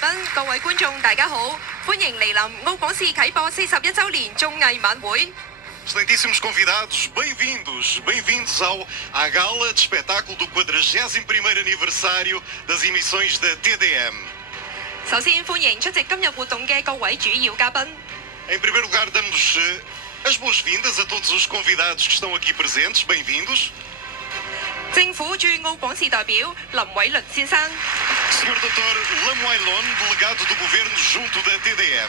各位觀眾大家好，歡迎嚟臨澳廣視啟播41週年綜藝晚會。Excelentíssimos convidados, bem-vindos à gala de espetáculo do 41º aniversário das emissões da TDM. 首先歡迎出席今日活動嘅各位主要嘉賓。Em primeiro lugar, damos as boas-vindas a todos os convidados que estão aqui presentes. Bem-vindos. 政府駐澳廣視代表林偉倫先生。Sr. Dr. Lamoilon, delegado do Governo junto da TDM.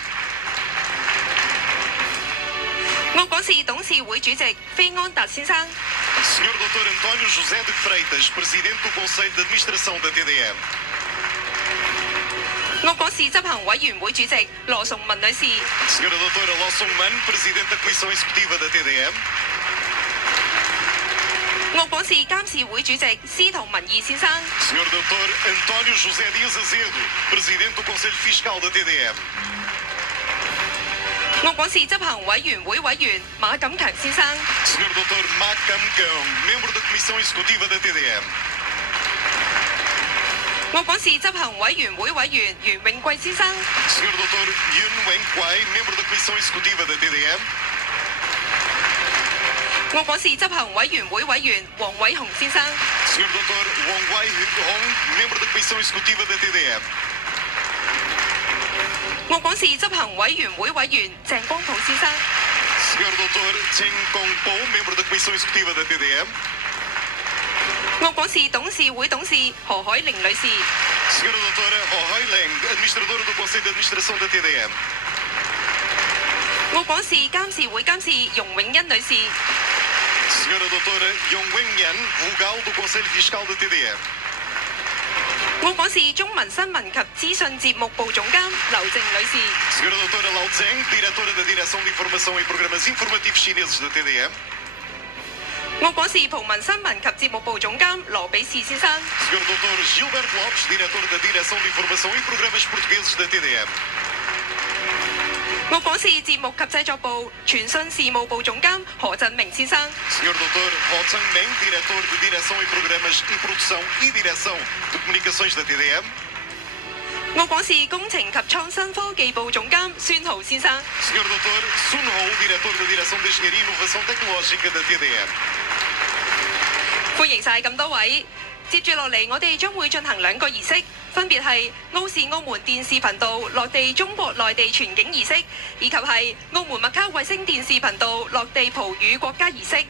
澳廣視董事會主席菲安達先生。Sr. Dr. António José de Freitas, presidente do Conselho de Administração da TDM. 澳廣視執行委員會主席羅崇文女士。Sra. Doutora Ló Song Man, presidente da Comissão Executiva da TDM. 澳廣視監事會主席司徒文義先生。Sr. Dr. António José Dias Azedo, presidente do Conselho Fiscal da TDM. 澳廣視執行委員會委員馬錦強先生。Sr. Dr. Ma Camcão, membro da Comissão Executiva da TDM. 澳廣視執行委員會委員袁永貴先生。Sr. Dr. Yun Wenquai, membro da Comissão Executiva da TDM. 澳廣視執行委員會委員黃偉雄先生。Sr. Dr. Wong Wai Hong, membro da Comissão Executiva da TDM. 澳廣視執行委員會委員鄭光普先生。Sr. Dr. Cheng Kong Po, membro da Comissão Executiva da TDM. 澳廣視董事會董事何海玲女士。Sra. Doutora Ho Hoi Leng, administradora do Conselho de Administração da TDM. 澳廣視監事會監事容永欣女士。Sra. Doutora Yong Wenyan, vogal do Conselho Fiscal da TDM. 澳廣視中文新聞及資訊節目部總監劉靜女士。Sra. Doutora Lao Zheng, diretora da Direção de Informação e Programas Informativos Chineses da TDM. 澳廣視葡文新聞及節目部總監羅比士先生。Sr. Dr. Gilberto Lopes, diretor da Direção de Informação e Programas Portugueses da TDM. 澳廣視節目及製作部傳訊事務部總監何振明先生。Sr. Dr. Ho Chang-meng, diretor de Direção e Programas e Produção e Direção de Comunicações da TDM. 澳廣視工程及創新科技部總監孫浩先生。Sr. Dr. Sun Ho, diretor da Direção de Engenharia e Inovação Tecnológica da TDM. 歡迎晒咁多位。接住落嚟，我哋將會進行兩個儀式，分別係澳視澳門電視頻道落地中國內地全景儀式，以及係澳門麥卡衛星電視頻道落地葡語國家儀式。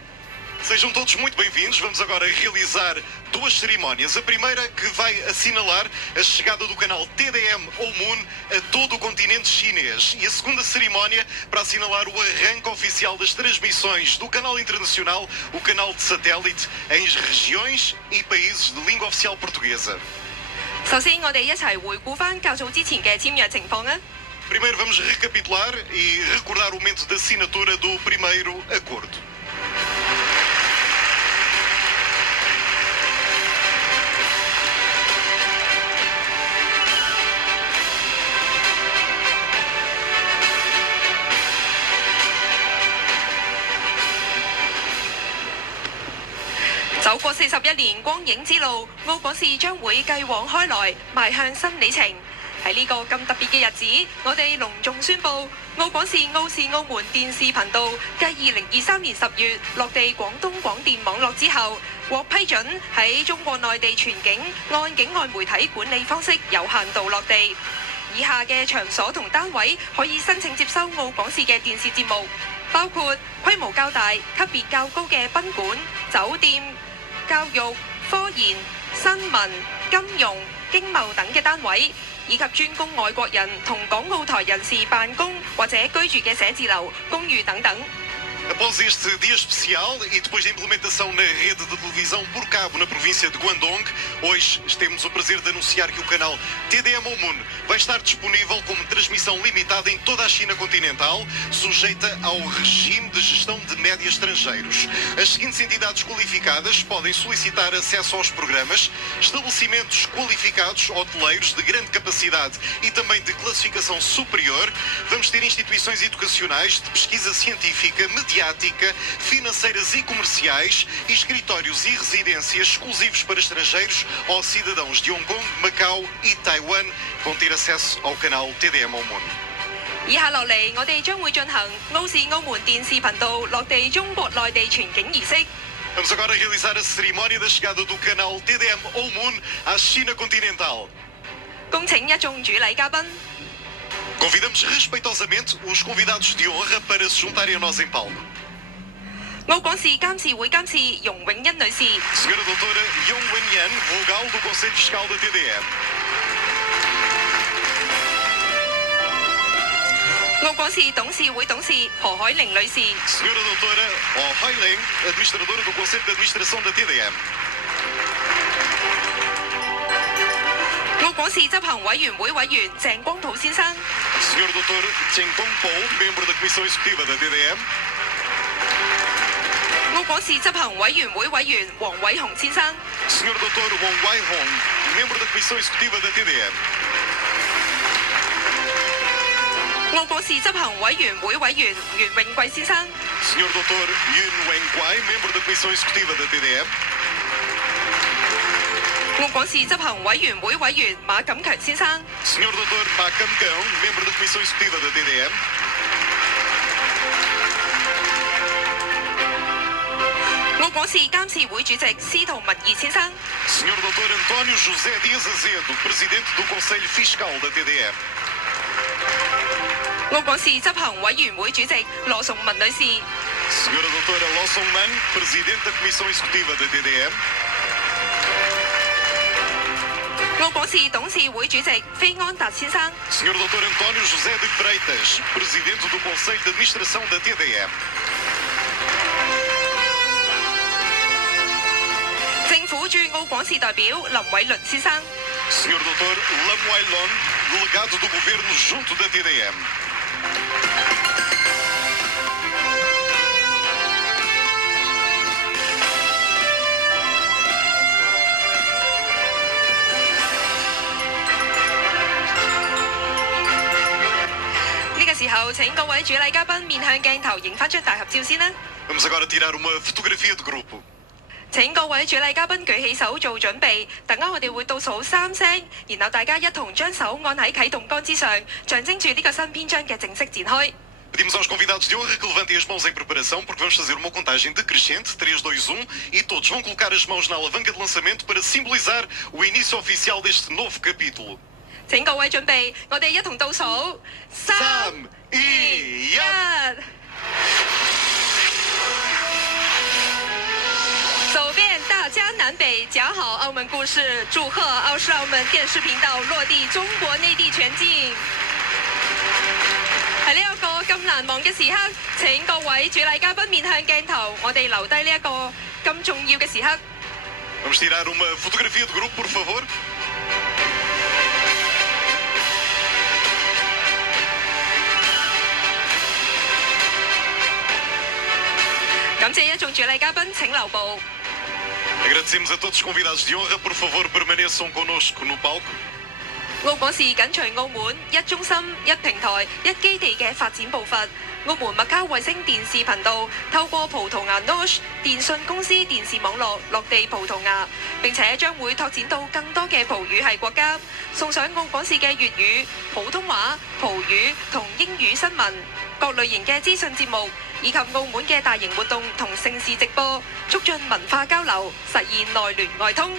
Sejam todos muito bem-vindos. Vamos agora realizar duas cerimónias. A primeira que vai assinalar a chegada do canal TDM ao Moon a todo o continente chinês. E a segunda cerimónia para assinalar o arranque oficial das transmissões do canal internacional, o canal de satélite, em regiões e países de língua oficial portuguesa. 首先，我哋一齊回顧翻較早之前嘅簽約情況啊。Primeiro vamos recapitular e recordar o momento da assinatura do primeiro acordo. 走過41年光影之路，澳廣視將會繼往開來，邁向新里程。喺呢個咁特別嘅日子，我哋隆重宣布，澳廣視澳門電視頻道繼2023年10月落地廣東廣電網絡之後，獲批准喺中國內地全境按境外媒體管理方式有限度落地。以下嘅場所同單位可以申請接收澳廣視嘅電視節目，包括規模較大、級別較高嘅賓館、酒店、教育、科研、新聞、金融、經貿等嘅單位，以及專供外國人同港澳台人士辦公或者居住嘅寫字樓、公寓等等。Após este dia especial e depois da implementação na rede de televisão por cabo na província de Guangdong, hoje temos o prazer de anunciar que o canal TDM ao Moon vai estar disponível como transmissão limitada em toda a China continental, sujeita ao regime de gestão de média estrangeiros. As seguintes entidades qualificadas podem solicitar acesso aos programas: estabelecimentos qualificados, hoteleiros de grande capacidade e também de classificação superior. Vamos ter instituições educacionais, de pesquisa científica, mediática, financeiras e comerciais e escritórios e residências exclusivos para estrangeiros ou cidadãos de Hong Kong, Macau e Taiwan vão ter acesso ao canal TDM ao Mundo. 以下落嚟，我哋將會進行澳視澳門電視頻道落地中國內地全景儀式。 Vamos agora realizar a cerimónia da chegada do canal TDM ao Mundo à China continental. 恭請一眾主禮嘉賓。 Convidamos respeitosamente os convidados de honra para se juntarem a nós em palco. 澳廣視監事會監事容永欣女士， Senhora Doutora Yong Wen-yan, vogal do Conselho Fiscal da TDM. 澳廣視董事會董事何海玲女士， Senhora Doutora Oh Hai-leng, administradora do Conselho de Administração da TDM. 澳廣視執行委員會委員鄭光普先生， Senhor Dr. Cheng Tong-po, membro da Comissão Executiva da TDM. 澳廣視執行委員會委員黃偉雄先生， Senhor Dr. Wong Wai-hong, membro da Comissão Executiva da TDM. 澳廣視執行委員會委員袁永貴先生， Senhor Dr. Yun Wen-kwai, membro da Comissão Executiva da TDM. 澳廣視執行委員會委員馬錦強先生， Senhor Dr. Ma Kam-keung, membro da Comissão Executiva da TDM. 澳廣視監事會主席司徒文義先生， Senhor Dr. António José Dias Azedo, presidente do Conselho Fiscal da TDM. 澳廣視執行委員會主席羅崇文女士， Senhora Doutora Lo Song-man, presidente da Comissão Executiva da TDM. 澳廣視董事會主席菲安達先生， Senhor Dr. António José de Freitas, presidente do Conselho de Administração da TDM. 政府駐澳廣視代表林偉倫先生， Senhor Dr. Lam Wai-lon, delegado do Governo junto da TDM.呢個時候請各位主禮嘉賓面向鏡頭影翻張大合照先啦。 Vamos agora tirar uma fotografia de grupo. 請各位主禮嘉賓舉起手做準備，等間我哋會倒數3聲，然後大家一同將手按喺啟動桿之上，象徵住呢個新篇章嘅正式展開。 Pedimos aos convidados de honra que levantem as mãos em preparação, porque vamos fazer uma contagem decrescente, 3, 2, 1, e todos vão colocar as mãos na alavanca de lançamento para simbolizar o início oficial deste novo capítulo. 請各位準備，我哋一同倒數3、 3、2、1。 1。走遍大江南北，講好澳門故事，祝賀澳視澳門電視頻道落地中國內地全境。喺呢一個咁難忘嘅時刻，請各位主禮嘉賓面向鏡頭，我哋留低呢一個咁重要嘅時刻。 Vamos tirar uma fotografia de grupo, por favor. 感謝一眾主禮嘉賓，請留步。 Agradecemos a todos os convidados de honra, por favor, permaneçam connosco no palco. 澳廣視緊隨澳門一中心、一平台、一基地嘅發展步伐。澳門麥卡衛星電視頻道透過葡萄牙 Nosh 電信公司電視網絡落地葡萄牙，並且將會拓展到更多嘅葡語系國家，送上澳廣視嘅粵語、普通話、葡語同英語新聞、各類型嘅資訊節目，以及澳門嘅大型活動同盛事直播，促進文化交流，實現內聯外通。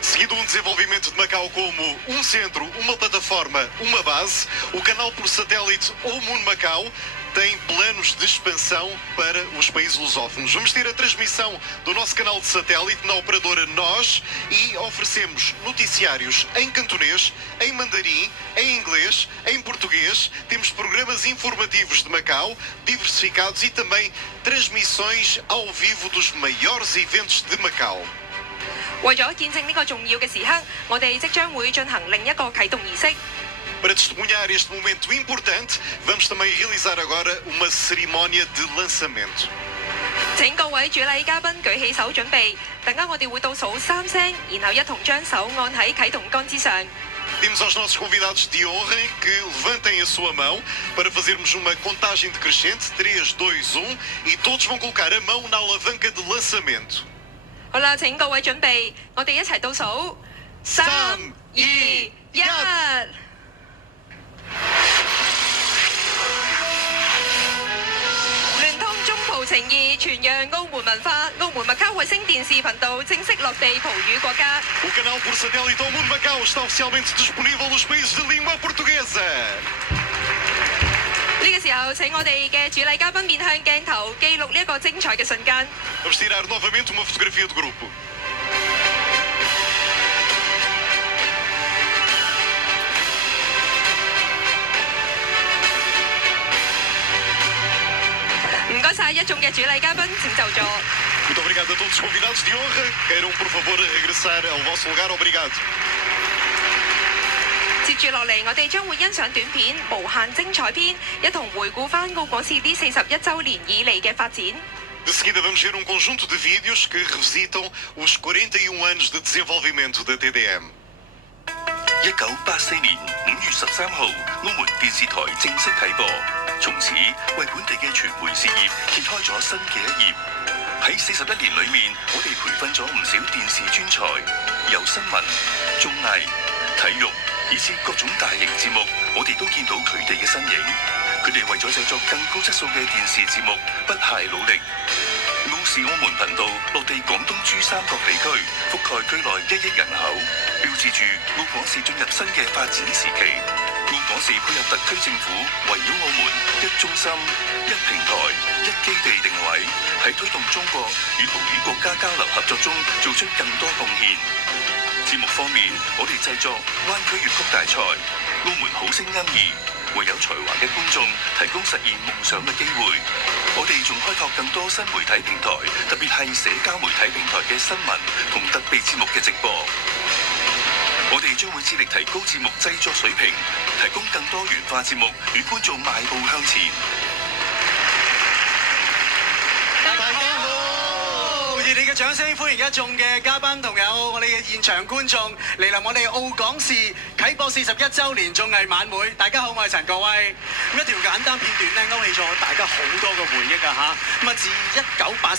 Seguindo desenvolvimento de Macau como centro, uma plataforma, uma base, o canal por satélite Ao Mundo Macau tem planos de expansão para os países lusófonos. Vamos ter a transmissão do nosso canal de satélite na operadora NOS e oferecemos noticiários em cantonês, em mandarim, em inglês, em português. Temos programas informativos de Macau, diversificados e também transmissões ao vivo dos maiores eventos de Macau. 為咗見證呢個重要嘅時刻，我哋即將會進行另一個啟動儀式。 Para testemunhar este momento importante, vamos também realizar agora uma cerimónia de lançamento. 請各位主禮嘉賓舉起手準備，等間我哋會倒數3聲，然後一同將手按喺啟動桿之上。Pedimos aos nossos convidados de honra que levantem a sua mão para fazermos uma contagem decrescente, 3, 2, 1, e todos vão colocar a mão na alavanca de lançamento. 好啦，請各位準備，我哋一齊倒數，3、2、1。聯通中葡情義，傳揚澳門文化，澳門麥卡衛星電視頻道正式落地葡語國家。O canal por satélite ao Mundo Macau está oficialmente disponível nos países de língua portuguesa. 呢個時候，請我哋嘅主禮嘉賓面向鏡頭，記錄呢一個精彩嘅瞬間。Vamos tirar novamente uma fotografia de grupo. 唔該晒一眾嘅主禮嘉賓，請就座。Muito obrigado a todos os convidados de honra. Queiram, por favor, regressar ao vosso lugar. Obrigado. 接住落嚟，我哋將會欣賞短片《無限精彩篇》，一同回顧翻澳廣視呢41週年以嚟嘅發展。De seguida vamos ver um conjunto de vídeos que revisitam os 41 anos de desenvolvimento da TDM. 1984年5月13號，澳門電視台正式啟播，從此為本地嘅傳媒事業揭開咗新嘅一頁。喺41年裏面，我哋培訓咗唔少電視專才，由新聞、綜藝、體育，以至各種大型節目，我哋都見到佢哋嘅身影。佢哋為咗製作更高質素嘅電視節目，不懈努力。澳視澳門頻道落地廣東珠三角地區，覆蓋區內1億人口，標誌住澳廣視進入新嘅發展時期。澳廣視配合特區政府圍繞澳門一中心、一平台、一基地定位，喺推動中國與葡語國家交流合作中做出更多貢獻。節目方面，我哋製作灣區粵曲大賽、澳門好聲音兒，為有才華嘅觀眾提供實現夢想嘅機會。我哋仲開拓更多新媒體平台，特別係社交媒體平台嘅新聞同特備節目嘅直播。我哋將會致力提高節目製作水平，提供更多元化節目與觀眾邁步向前。熱烈嘅掌聲歡迎一眾嘅嘉賓同有我哋嘅現場觀眾嚟臨我哋澳廣視啟播41週年綜藝晚會。大家好，我係陳國威。咁一條簡單片段咧，勾起咗大家好多嘅回憶啊嚇。咁啊，自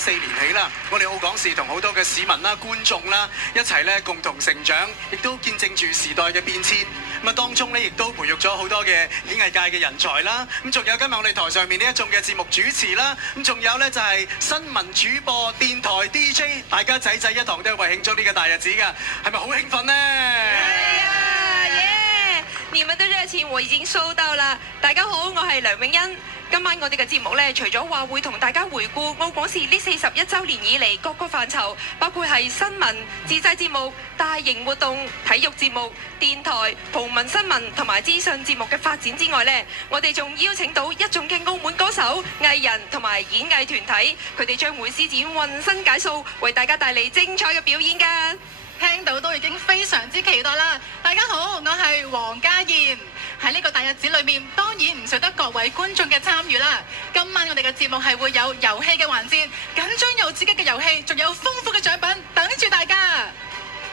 1984年起啦，我哋澳廣視同好多嘅市民啦、觀眾啦一齊咧共同成長，亦都見證住時代嘅變遷。咁啊，當中咧亦都培育咗好多嘅演藝界嘅人才啦。咁仲有今日我哋台上面呢一眾嘅節目主持啦，咁仲有咧就係新聞主播、電台DJ， 大家仔仔一堂都係為慶祝呢個大日子㗎，係咪好興奮呢？係啊，耶！你們的熱情我已經收到啦。大家好，我係梁永欣。今晚我哋嘅節目呢，除咗話會同大家回顧澳廣視呢41週年以嚟各個範疇，包括係新聞、自製節目、大型活動、體育節目、電台、葡文新聞同埋資訊節目嘅發展之外呢，我哋仲邀請到一眾嘅澳門歌手、藝人同埋演藝團體，佢哋將會施展渾身解數，為大家帶嚟精彩嘅表演㗎。聽到都已經非常之期待啦！大家好，我係黃家燕。喺呢個大日子裏面，當然唔少得各位觀眾嘅參與啦。今晚我哋嘅節目係會有遊戲嘅環節，緊張又刺激嘅遊戲，仲有豐富嘅獎品等住大家。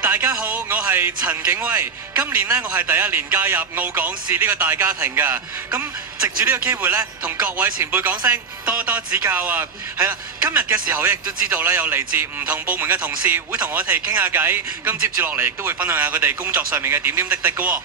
大家好，我係陳景威。今年呢，我係第一年加入澳廣視呢個大家庭㗎。咁藉住呢個機會呢，同各位前輩講聲多多指教啊！係啦，今日嘅時候亦都知道呢，有嚟自唔同部門嘅同事會同我哋傾下偈。咁接住落嚟亦都會分享下佢哋工作上面嘅點點滴滴㗎喎。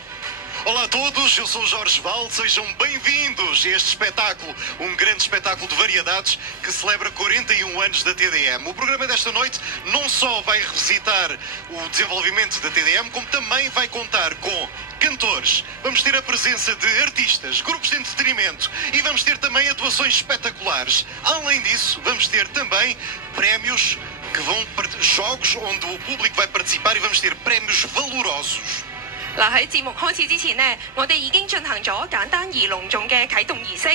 Olá a todos, eu sou Jorge Val, sejam bem-vindos a este espetáculo, um grande espetáculo de variedades que celebra 41 anos da TDM. O programa desta noite não só vai revisitar o desenvolvimento da TDM, como também vai contar com cantores, vamos ter a presença de artistas, grupos de entretenimento e vamos ter também atuações espetaculares. Além disso, vamos ter também prémios que vão jogos onde o público vai participar e vamos ter prémios valorosos. 嗱，喺節目開始之前呢，我哋已經進行咗簡單而隆重嘅啟動儀式。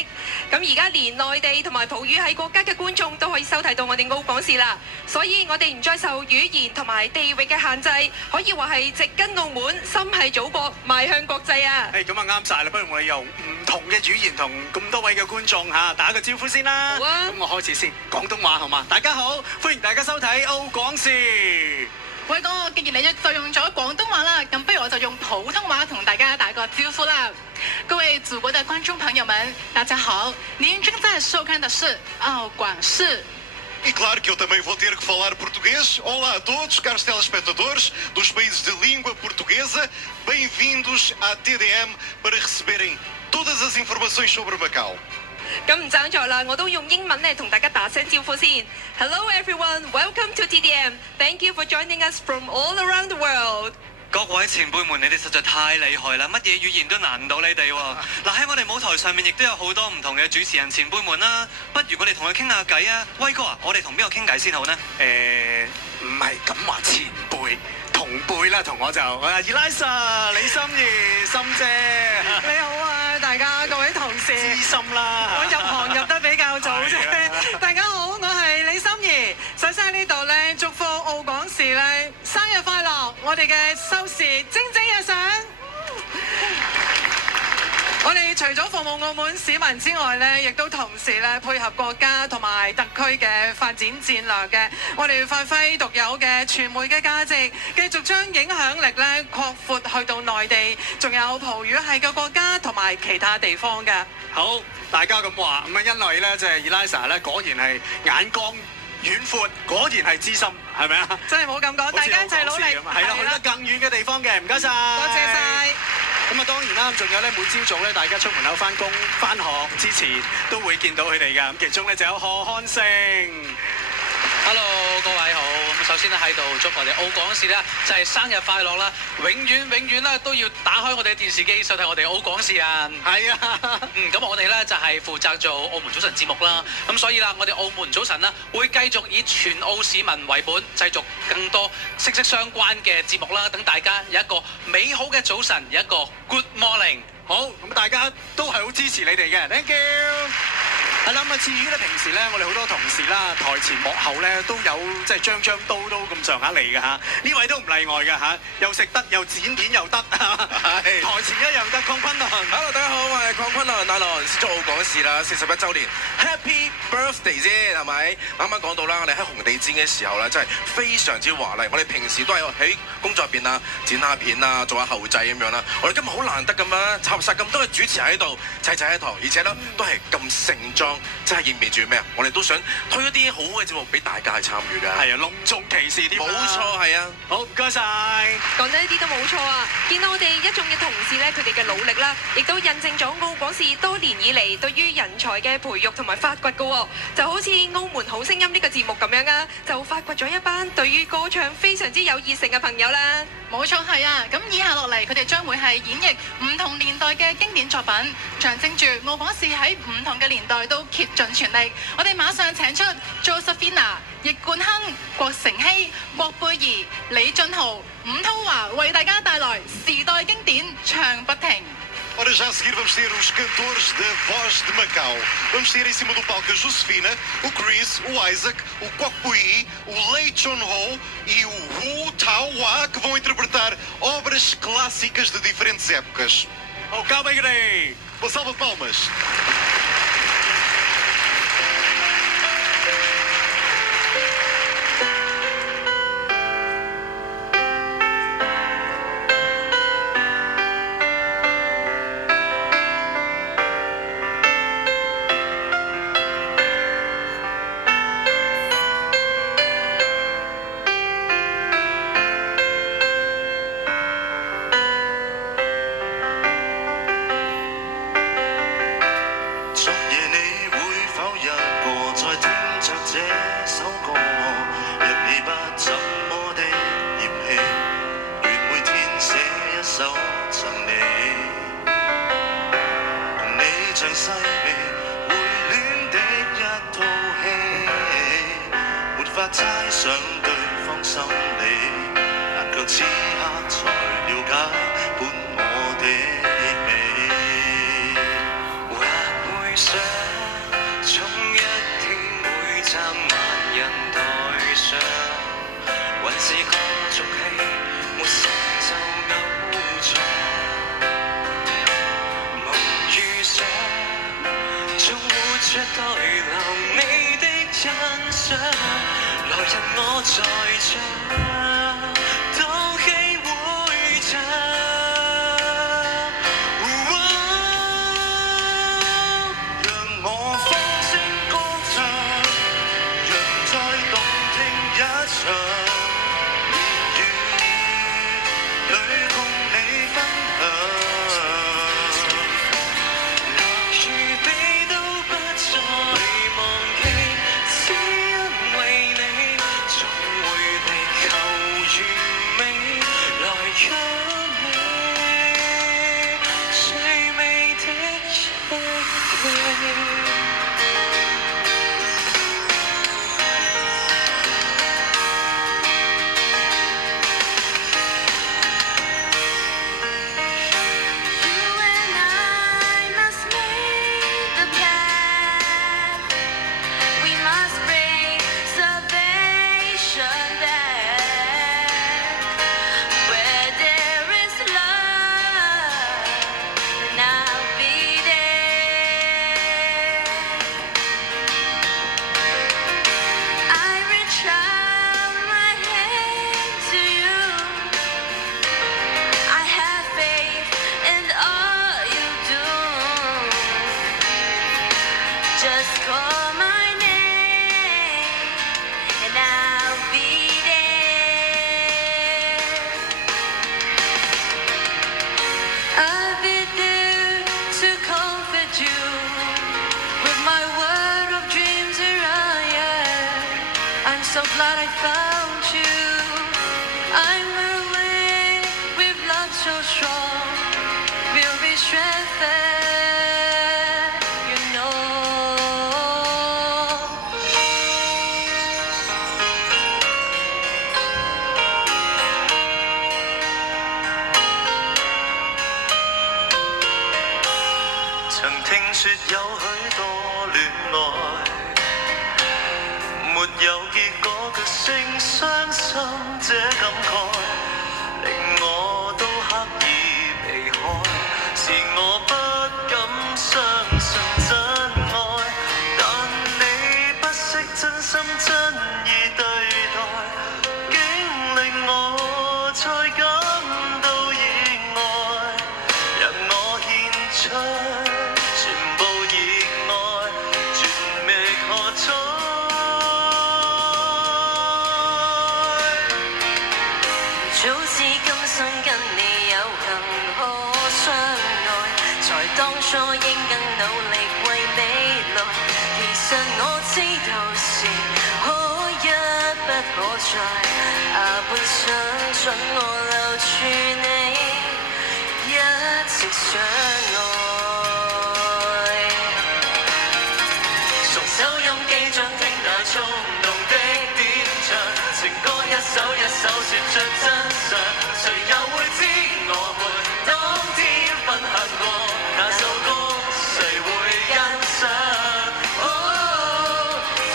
咁而家連內地同埋葡語系國家嘅觀眾都可以收睇到我哋澳廣視啦。所以我哋唔再受語言同埋地域嘅限制，可以話係直跟澳門，心係祖國，邁向國際啊！咁啊啱晒啦，不如我哋用唔同嘅語言同咁多位嘅觀眾嚇打個招呼先啦。好啊，咁我開始先，廣東話好嘛？大家好，歡迎大家收睇澳廣視。威哥，既然你就用咗廣東話啦，咁不如我就用普通話同大家打個招呼啦。各位祖國的觀眾朋友們，大家好，您正在收看的是澳廣視。E claro que eu também vou ter que falar português. Olá a todos, caros telespectadores dos países de língua portuguesa. Bem-vindos à TDM para receberem todas as informações sobre Macau. 咁唔爭在啦，我都用英文咧同大家打聲招呼先。Hello everyone, welcome to TDM. Thank you for joining us from all around the world. 各位前輩們，你哋實在太厲害啦！乜嘢語言都難唔到你哋喎。嗱，喺我哋舞台上面亦都有好多唔同嘅主持人前輩們啦。不如我哋同佢傾下偈啊！威哥啊，我哋同邊個傾偈先好呢？唔係咁話前輩，同輩啦，同我就Eliza 李心怡心姐，你好啊，大家各位同事，資深啦，我入行入得比較早啫。大家好，我係李心怡。首先喺呢度咧，祝福澳廣視咧生日快樂，我哋嘅收視蒸蒸日上。我哋除咗服務澳門市民之外咧，亦都同時咧配合國家同埋特區嘅發展戰略嘅，我哋要發揮獨有嘅傳媒嘅價值，繼續將影響力咧擴闊去到內地，仲有葡語系嘅國家同埋其他地方嘅。好，大家咁話，咁啊因為咧就係 Eliza 咧果然係眼光遠闊，果然係資深，係咪啊？真係冇咁講，大家一齊努力，係啦，去得更遠嘅地方嘅，唔該晒，多謝晒。咁啊，當然啦，仲有咧，每朝早咧，大家出門口翻工、翻學之前都會見到佢哋㗎。咁其中咧就有何漢成。Hello， 各位好。咁首先咧喺度祝我哋澳廣視咧就係生日快樂啦！永遠咧都要打開我哋嘅電視機收睇我哋澳廣視啊！係啊，咁我哋咧就係負責做澳門早晨節目啦。咁所以啦，我哋澳門早晨啦會繼續以全澳市民為本，製作更多息息相關嘅節目啦，等大家有一個美好嘅早晨，有一個 Good morning。好，咁大家都係好支持你哋嘅 ，thank you。係啦，咁啊，至於咧平時咧，我哋好多同事啦，台前幕後咧都有即係張刀咁上下嚟嘅嚇，呢位都唔例外嘅嚇，又食得又剪片又得，台前一樣得。鄺昆侖 ，Hello， 大家好，我係鄺昆侖，阿倫先祝澳廣視啦41週年 ，Happy Birthday 先係咪？啱啱講到啦，我哋喺紅地毯嘅時候咧，真係非常之華麗。我哋平時都係喺工作入邊啊，剪下片啊，做下後製咁樣啦。我哋今日好難得咁樣集合曬咁多嘅主持喺度，齊喺堂，而且咧都係咁盛裝。真係意味住咩啊？我哋都想推一啲好好嘅節目俾大家去參與㗎。係啊，隆重其事添。冇錯，係啊。好，唔該晒。講得一啲都冇錯啊！見到我哋一眾嘅同事咧，佢哋嘅努力啦，亦都印證咗澳廣視多年以嚟對於人才嘅培育同埋發掘嘅喎。就好似《澳門好聲音》呢個節目咁樣啊，就發掘咗一班對於歌唱非常之有熱誠嘅朋友啦。冇錯係啊，咁以下落嚟佢哋將會係演繹唔同年代嘅經典作品，象徵住澳廣視喺唔同嘅年代都竭盡全力。我哋馬上請出 Josephina、易冠亨、郭成希、郭貝兒、李俊豪、伍濤華為大家帶來時代經典唱不停。Ora, já a seguir vamos ter os cantores da Voz de Macau. Vamos ter em cima do palco a Josefina, o Chris, o Isaac, o Kwok Bui, o Lei Chun Ho e o Wu Tao Hua, que vão interpretar obras clássicas de diferentes épocas. 好，交俾佢哋。Uma salva de palmas. Just call my name and I'll be there. I'll be there to comfort you with my word of dreams around you. I'm so glad I found you. I'm away with love so strong. We'll be strengthened, you know.曾聽說有許多戀愛沒有結果嘅聲，傷心這感慨令我都刻意避開，是我不敢相信真愛，但你不惜真心真意對待，竟令我再感到意外，讓我獻出全部熱愛，全力喝彩。早知今生跟你有幸可相愛，才當初應更努力為未來。其實我知道是可一不可再，本想准我留住你，一直相愛。從收音機將聽那衝動的點唱，情歌一首一首說着真相，誰又會知我們當天分享過那首歌，誰會欣賞？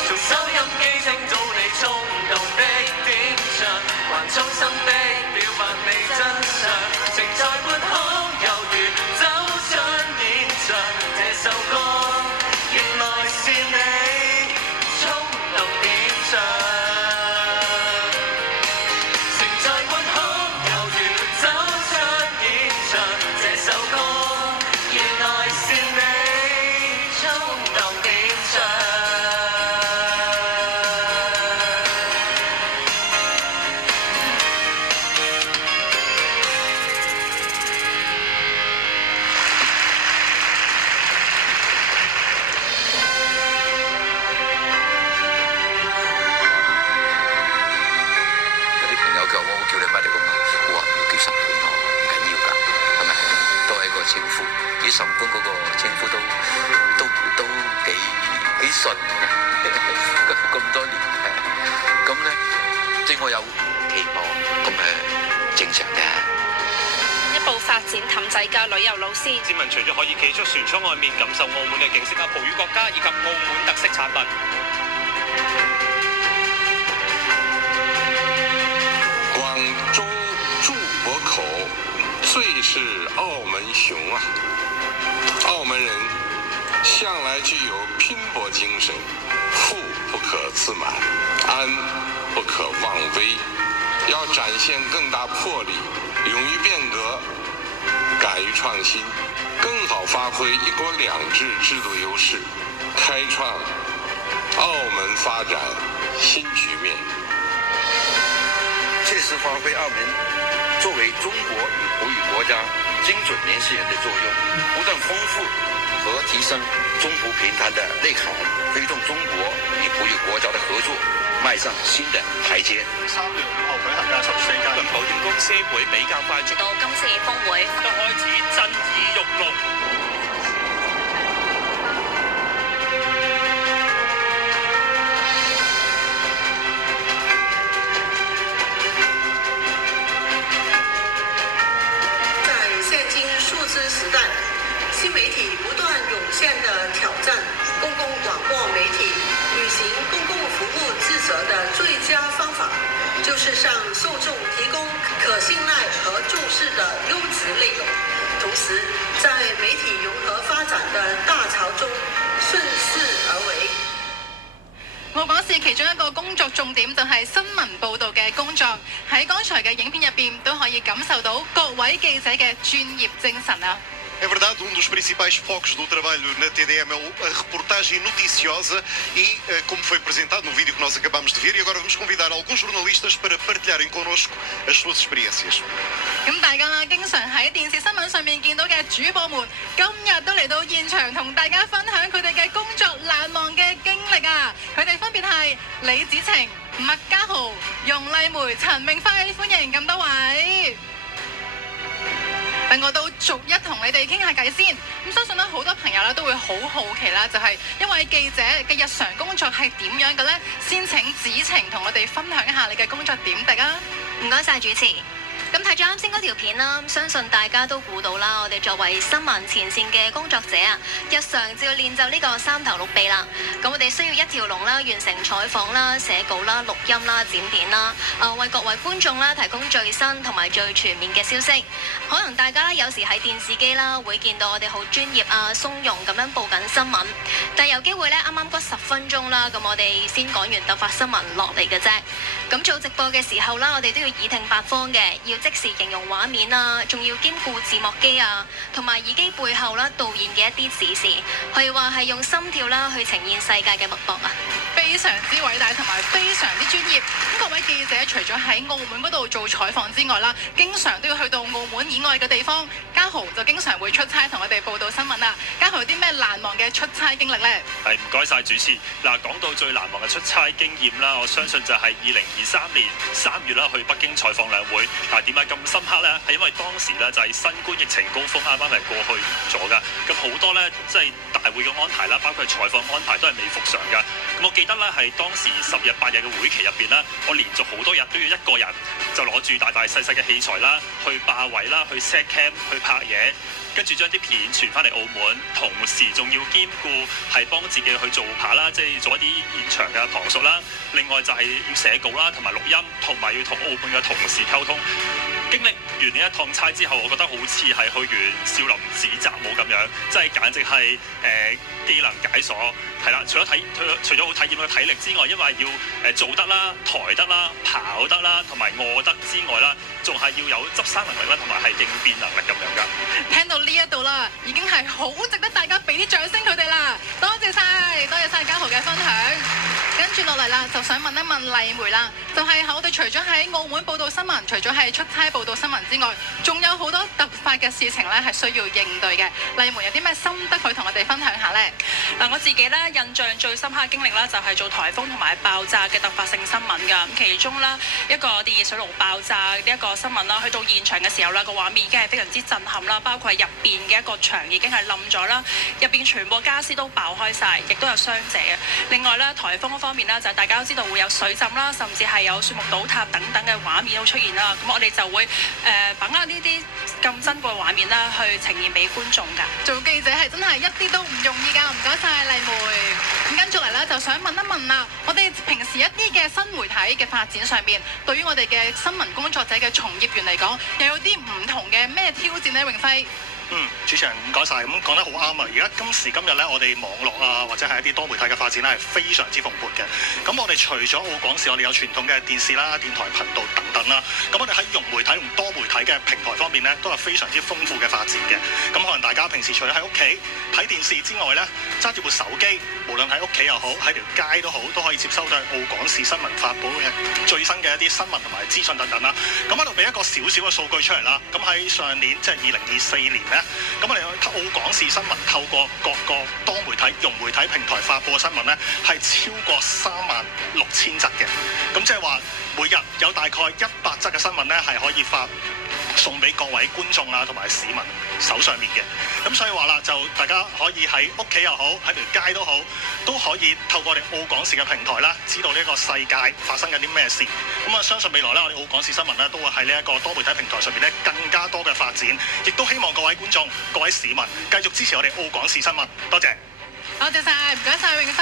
從收音機聽到你衝動的點唱，還衷心的表白你真相，情在半空猶如走進現場，這首歌原來是你衝動點唱。情在半空猶如走進現場，這首歌原來是你衝動點唱。有啲朋友叫我叫你乜嚟㗎嘛？我話唔叫神官咯，唔緊要㗎，係咪？都係一個稱呼，以神官嗰個稱呼都幾順咁多年，咁咧對我有期望，咁正常嘅。一部發展氹仔嘅旅遊路線。市民除咗可以企出船艙外面感受澳門嘅景色啊、葡語國家以及澳門特色產品。廣州駐泊口最是澳門雄啊！澳門人向來具有拼搏精神，富不可自滿，安不可妄為，要展現更大魄力，勇於變革，敢於創新，更好發揮一國兩制制度優勢，開創澳門發展新局面。切實發揮澳門作為中國與葡語國家精準聯繫人的作用，不斷豐富和提升中葡平台的內涵，推動中國與葡語國家的合作邁上新的台階。3月5號舉行嘅14屆保險公司會比較快速。到今次峰會都開始震耳欲聾。新媒体不断湧現的挑戰，公共廣播媒體履行公共服務職責的最佳方法，就是向受眾提供可信賴和重視的優質內容，同時在媒體融合發展的大潮中順勢而為。澳廣視其中一個工作重點就係新聞報導嘅工作，喺剛才嘅影片入邊都可以感受到各位記者嘅專業精神啊！ É verdade, um dos principais focos do trabalho na TDM é a reportagem noticiosa e, como foi apresentado no vídeo que nós acabamos de ver, e agora vamos convidar alguns jornalistas para partilharem connosco as suas experiências. 咁大家啦，經常喺電視新聞上面見到嘅主播們，今日都嚟到現場同大家分享佢哋嘅工作難忘嘅經歷啊！佢哋分別係李子晴、麥家豪、容麗梅、陳永輝，歡迎咁多位。等我都逐一同你哋傾下偈先。咁相信咧好多朋友咧都會好好奇啦，就係一位記者嘅日常工作係點樣嘅呢？先請子晴同我哋分享一下你嘅工作點滴啊！唔該晒主持。咁睇咗啱先嗰條片啦，相信大家都估到啦，我哋作為新聞前線嘅工作者啊，日常就要練就呢個三頭六臂啦。咁我哋需要一條龍啦，完成採訪啦、寫稿啦、錄音啦、剪片啦，為各位觀眾啦提供最新同埋最全面嘅消息。可能大家有時喺電視機啦會見到我哋好專業啊、鬆容咁樣報緊新聞，但係有機會咧啱啱嗰10分鐘啦，咁我哋先講完突發新聞落嚟嘅啫。咁做直播嘅時候啦，我哋都要耳聽八方嘅，要即時形容畫面啊，仲要兼顧字幕機啊，同埋耳機背後啦導演嘅一啲指示，可以話係用心跳啦去呈現世界嘅脈搏啊！非常之偉大同埋非常之專業。咁各位記者除咗喺澳門嗰度做採訪之外啦，經常都要去到澳門以外嘅地方。家豪就經常會出差同我哋報道新聞啦。家豪有啲咩難忘嘅出差經歷呢？係唔該晒主持。嗱，講到最難忘嘅出差經驗啦，我相信就係2023年3月啦，去北京採訪兩會。嗱，點解咁深刻呢？係因為當時咧就係新冠疫情高峰啱啱係過去咗㗎，咁好多咧即係大會嘅安排啦，包括採訪安排都係未復常㗎。咁我記得咧係當時10日8日嘅會期入邊啦，我連續好多日都要一個人就攞住大大細細嘅器材啦，去霸位啦，去 set cam 去拍嘢。跟住將啲片傳翻嚟澳門，同時仲要兼顧係幫自己去做扒啦，即係做一啲現場嘅旁述啦。另外就係要寫稿啦，同埋錄音，同埋要同澳門嘅同事溝通。經歷完呢一趟差之後，我覺得好似係去完少林寺習武咁樣，即係簡直係技能解鎖。係啦，除咗好體驗嘅體力之外，因為要做得啦、抬得啦、跑得啦，同埋餓得之外啦，仲係要有執生能力啦，同埋係應變能力咁樣㗎。聽到呢一度啦，已經係好值得大家俾啲掌聲佢哋啦！多謝晒家豪嘅分享。跟住落嚟啦，就想問一問麗梅啦，就係我哋除咗喺澳門報道新聞，除咗係出差報道新聞之外，仲有好多突發嘅事情咧係需要應對嘅。麗梅有啲咩心得去同我哋分享下呢？嗱，我自己咧印象最深刻嘅經歷啦，就係做颱風同埋爆炸嘅突發性新聞㗎。咁其中啦一個電熱水爐爆炸呢一個新聞啦，去到現場嘅時候啦，個畫面已經係非常之震撼啦，包括入邊嘅一個牆已經係冧咗啦，入邊全部傢俬都爆開晒，亦都有傷者嘅。另外咧，颱風嗰方面啦，就係大家都知道會有水浸啦，甚至係有樹木倒塌等等嘅畫面都出現啦。咁我哋就會把握呢啲咁珍貴嘅畫面啦，去呈現俾觀眾㗎。做記者係真係一啲都唔容易㗎，唔該晒麗梅。咁跟住嚟咧，就想問一問啦，我哋平時一啲嘅新媒體嘅發展上面，對於我哋嘅新聞工作者嘅從業員嚟講，又有啲唔同嘅咩挑戰呢？永輝。主持人唔該晒，咁講得好啱啊！而家今時今日咧，我哋網絡啊，或者係一啲多媒體嘅發展咧，係非常之蓬勃嘅。咁我哋除咗澳廣視，我哋有傳統嘅電視啦、電台頻道等等啦。咁我哋喺融媒體同多媒體嘅平台方面咧，都係非常之豐富嘅發展嘅。咁可能大家平時除咗喺屋企睇電視之外咧，揸住部手機，無論喺屋企又好，喺條街都好，都可以接收到澳廣視新聞發布嘅最新嘅一啲新聞同埋資訊等等啦。咁喺度俾一個少少嘅數據出嚟啦。咁喺上年即係2024年咧。咁我哋澳廣視新聞透過各個多媒體、融媒體平台發布嘅新聞咧，係超過36000則嘅。咁即係話每日有大概100則嘅新聞咧，係可以送俾各位觀眾啊同埋市民手上面嘅。咁所以話啦，就大家可以喺屋企又好，喺條街都好，都可以透過我哋澳廣視嘅平台啦，知道呢個世界發生緊啲咩事。咁啊，相信未來咧，我哋澳廣視新聞咧都會喺呢一個多媒體平台上面咧更加多嘅發展，亦都希望各位觀眾、各位市民繼續支持我哋澳廣視新聞。多謝。多謝晒，唔該晒永輝。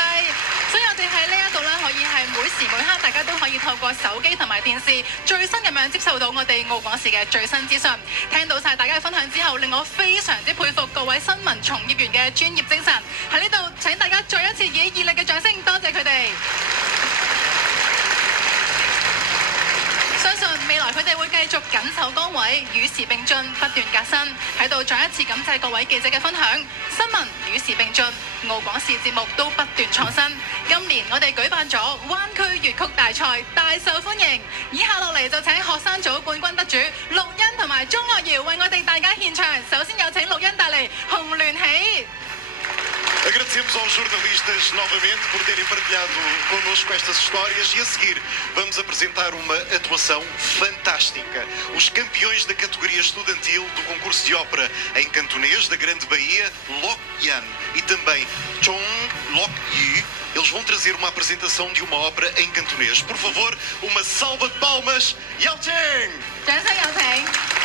所以我哋喺呢一度咧，可以係每時每刻大家都可以透過手機同埋電視最新咁樣接受到我哋澳廣視嘅最新資訊。聽到晒大家嘅分享之後，令我非常之佩服各位新聞從業員嘅專業精神。喺呢度請大家再一次以熱烈嘅掌聲，多謝佢哋。相信未來佢哋會繼續緊守崗位，與時並進，不斷革新。喺度再一次感謝各位記者嘅分享。新聞與時並進，澳廣視節目都不斷創新。今年我哋舉辦咗灣區粵曲大賽，大受歡迎。以下落嚟就請學生組冠軍得主陸欣同埋鍾樂瑤為我哋大家獻唱。首先有請陸欣帶嚟《紅鸞喜》。Agradecemos aos jornalistas novamente por terem partilhado connosco estas histórias e a seguir vamos apresentar uma atuação fantástica. Os campeões da categoria estudantil do concurso de ópera em cantonês da Grande Bahia, Lok Yan e também Chong Lok Yu, eles vão trazer uma apresentação de uma ópera em cantonês. Por favor, uma salva de palmas. Yao Cheng! 掌聲有請。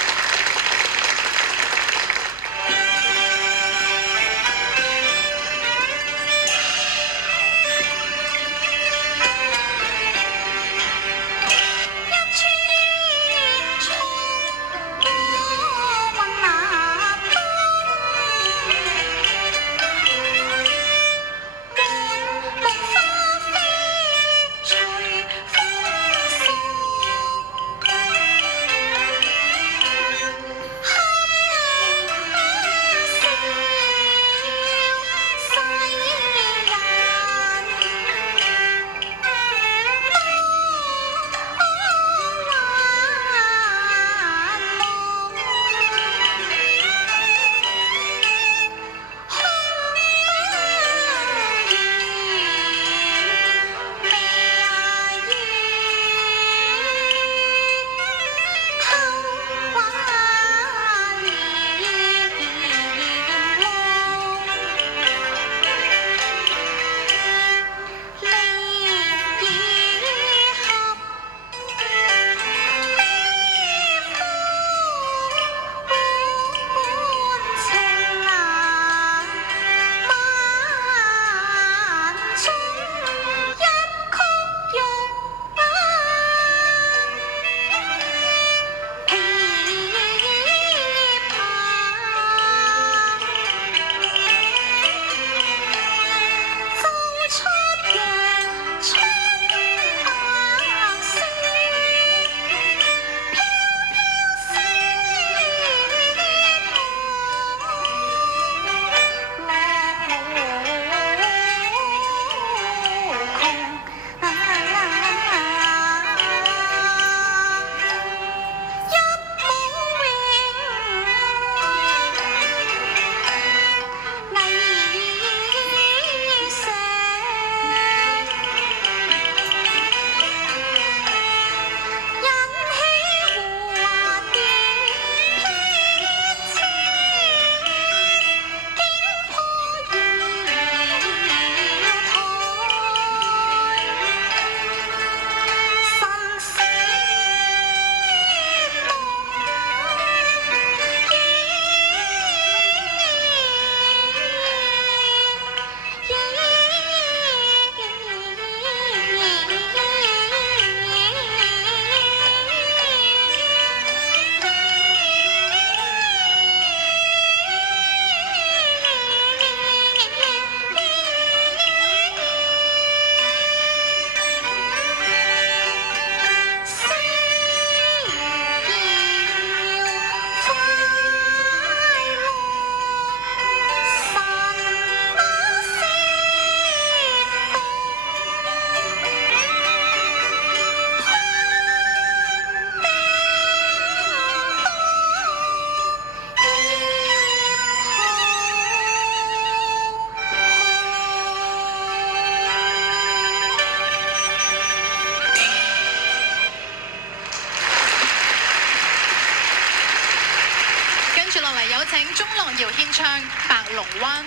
有請鍾樂瑤獻唱《白龍灣》。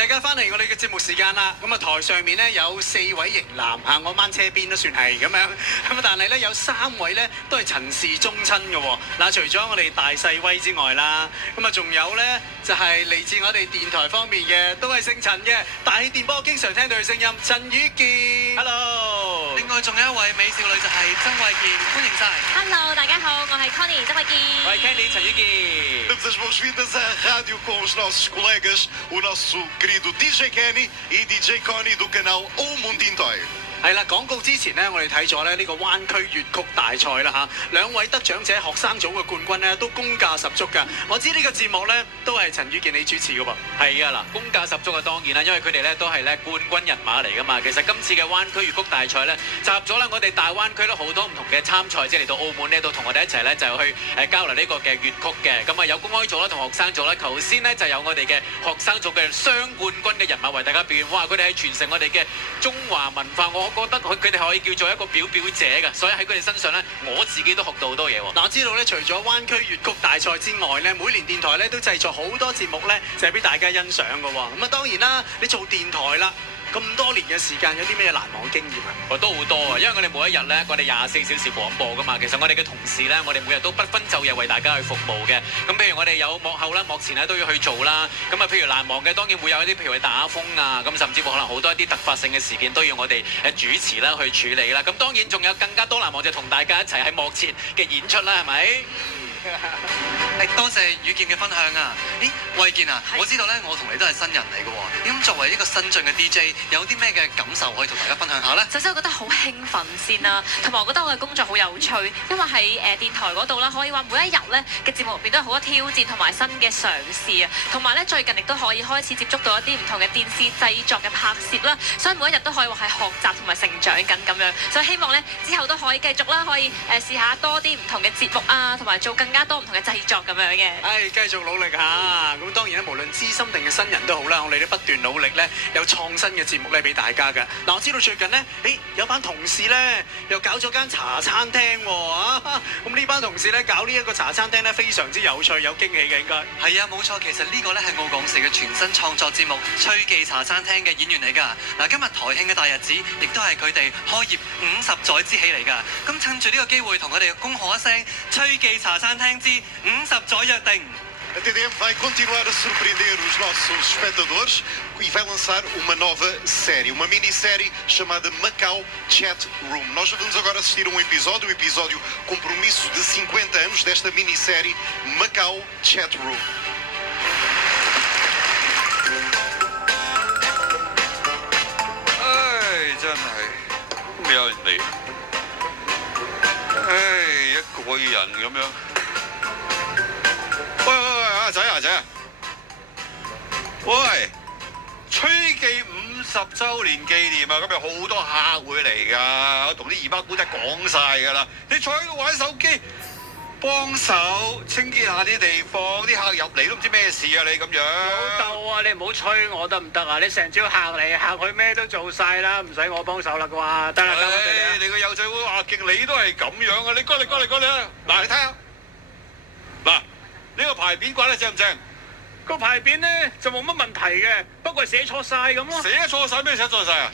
大家翻嚟我哋嘅節目時間啦。咁啊，台上面咧有4位型男嚇，我掹車邊都算係咁樣。咁啊，但係咧有3位咧都係陳氏宗親嘅喎。嗱，除咗我哋大細威之外啦，咁啊仲有咧就係嚟自我哋電台方面嘅，都係姓陳嘅。大氣電波經常聽到佢聲音，陳宇健。Hello。另外仲有一位美少女就係曾慧健，歡迎晒。Hello，大家好，我係 Connie 曾慧健。我係 Candy 陳宇健。Damos as boas-vindas à rádio com os nossos colegas, o nosso querido DJ Kenny e DJ Connie do canal O Mundo Tintoy。係啦，廣告之前呢，我哋睇咗咧呢個灣區粵曲大賽啦嚇，2位得獎者學生組嘅冠軍呢都功架十足㗎。我知呢個節目呢都係陳宇健你主持㗎噃。係啊，嗱，功架十足啊，當然啦，因為佢哋咧都係咧冠軍人馬嚟㗎嘛。其實今次嘅灣區粵曲大賽咧，集合咗啦我哋大灣區都好多唔同嘅參賽者嚟到澳門呢度同我哋一齊咧就去交流呢個嘅粵曲嘅。咁啊有公開組啦同學生組啦，頭先呢就有我哋嘅學生組嘅雙冠軍嘅人馬為大家表演。哇！佢哋係傳承我哋嘅中華文化，我覺得佢哋可以叫做一個表者㗎，所以喺佢哋身上咧，我自己都學到好多嘢喎。嗱，我知道咧，除咗灣區粵曲大賽之外咧，每年電台咧都製作好多節目咧，就係俾大家欣賞㗎喎。咁啊，當然啦，你做電台啦。咁多年嘅時間，有啲咩難忘經驗啊？我都好多啊，因為我哋每一日咧，我哋24小時廣播噶嘛。其實我哋嘅同事咧，我哋每日都不分晝夜為大家去服務嘅。咁譬如我哋有幕後啦、幕前咧都要去做啦。咁啊，譬如難忘嘅當然會有一啲譬如係打風啊，咁甚至乎可能好多一啲突發性嘅事件都要我哋主持啦去處理啦。咁當然仲有更加多難忘就同大家一齊喺幕前嘅演出啦，係咪？多謝宇健嘅分享啊！咦，慧健啊，我知道咧，我同你都係新人嚟嘅喎。咁作為一個新進嘅 DJ，有啲咩嘅感受可以同大家分享下呢？首先我覺得好興奮先啦，同埋我覺得我嘅工作好有趣，因為喺電台嗰度啦，可以話每一日咧嘅節目入邊都有好多挑戰同埋新嘅嘗試啊，同埋咧最近亦都可以開始接觸到一啲唔同嘅電視製作嘅拍攝啦，所以每一日都可以話係學習同埋成長緊咁樣，所以希望咧之後都可以繼續啦，可以試下多啲唔同嘅節目啊，同埋做更加多唔同嘅製作咁樣嘅。繼續努力下，咁當然咧，無論資深定嘅新人都好啦，我哋都不斷努力咧，有創新嘅節目咧俾大家㗎。嗱，我知道最近咧，有班同事咧又搞咗間茶餐廳喎啊！咁呢班同事咧搞呢一個茶餐廳咧非常之有趣，有驚喜嘅應該。係啊，冇錯，其實呢個咧係澳廣視嘅全新創作節目《吹記茶餐廳》嘅演員嚟㗎。嗱，今日台慶嘅大日子，亦都係佢哋開業50載之喜嚟㗎。咁趁住呢個機會，同佢哋恭賀一聲《吹記茶餐廳之50載約定》。A TDM vai continuar a surpreender os nossos espectadores e vai lançar uma nova série, uma minissérie chamada Macau Chat Room. Nós vamos agora assistir a um episódio, o episódio compromisso de 50 anos desta minissérie Macau Chat Room. Ai, 真係咁有人嚟，一個人咁樣。喂，阿仔，喂，吹記50週年紀念啊！今日好多客會嚟㗎，我同啲姨媽姑姐講晒㗎啦。你坐喺度玩手機，幫手清潔下啲地方，啲客入嚟都唔知咩事啊！你咁樣。老豆啊，你唔好催我得唔得啊？你成朝客嚟客去咩都做晒啦，唔使我幫手啦啩？得啦，交俾你啊！你個幼仔會阿勁，你都係咁樣啊！你過嚟啊！嗱，你睇下，嗱。呢個牌匾掛得正唔正？個牌匾咧就冇乜問題嘅，不過係寫錯晒咁咯。寫錯晒咩？寫錯晒啊！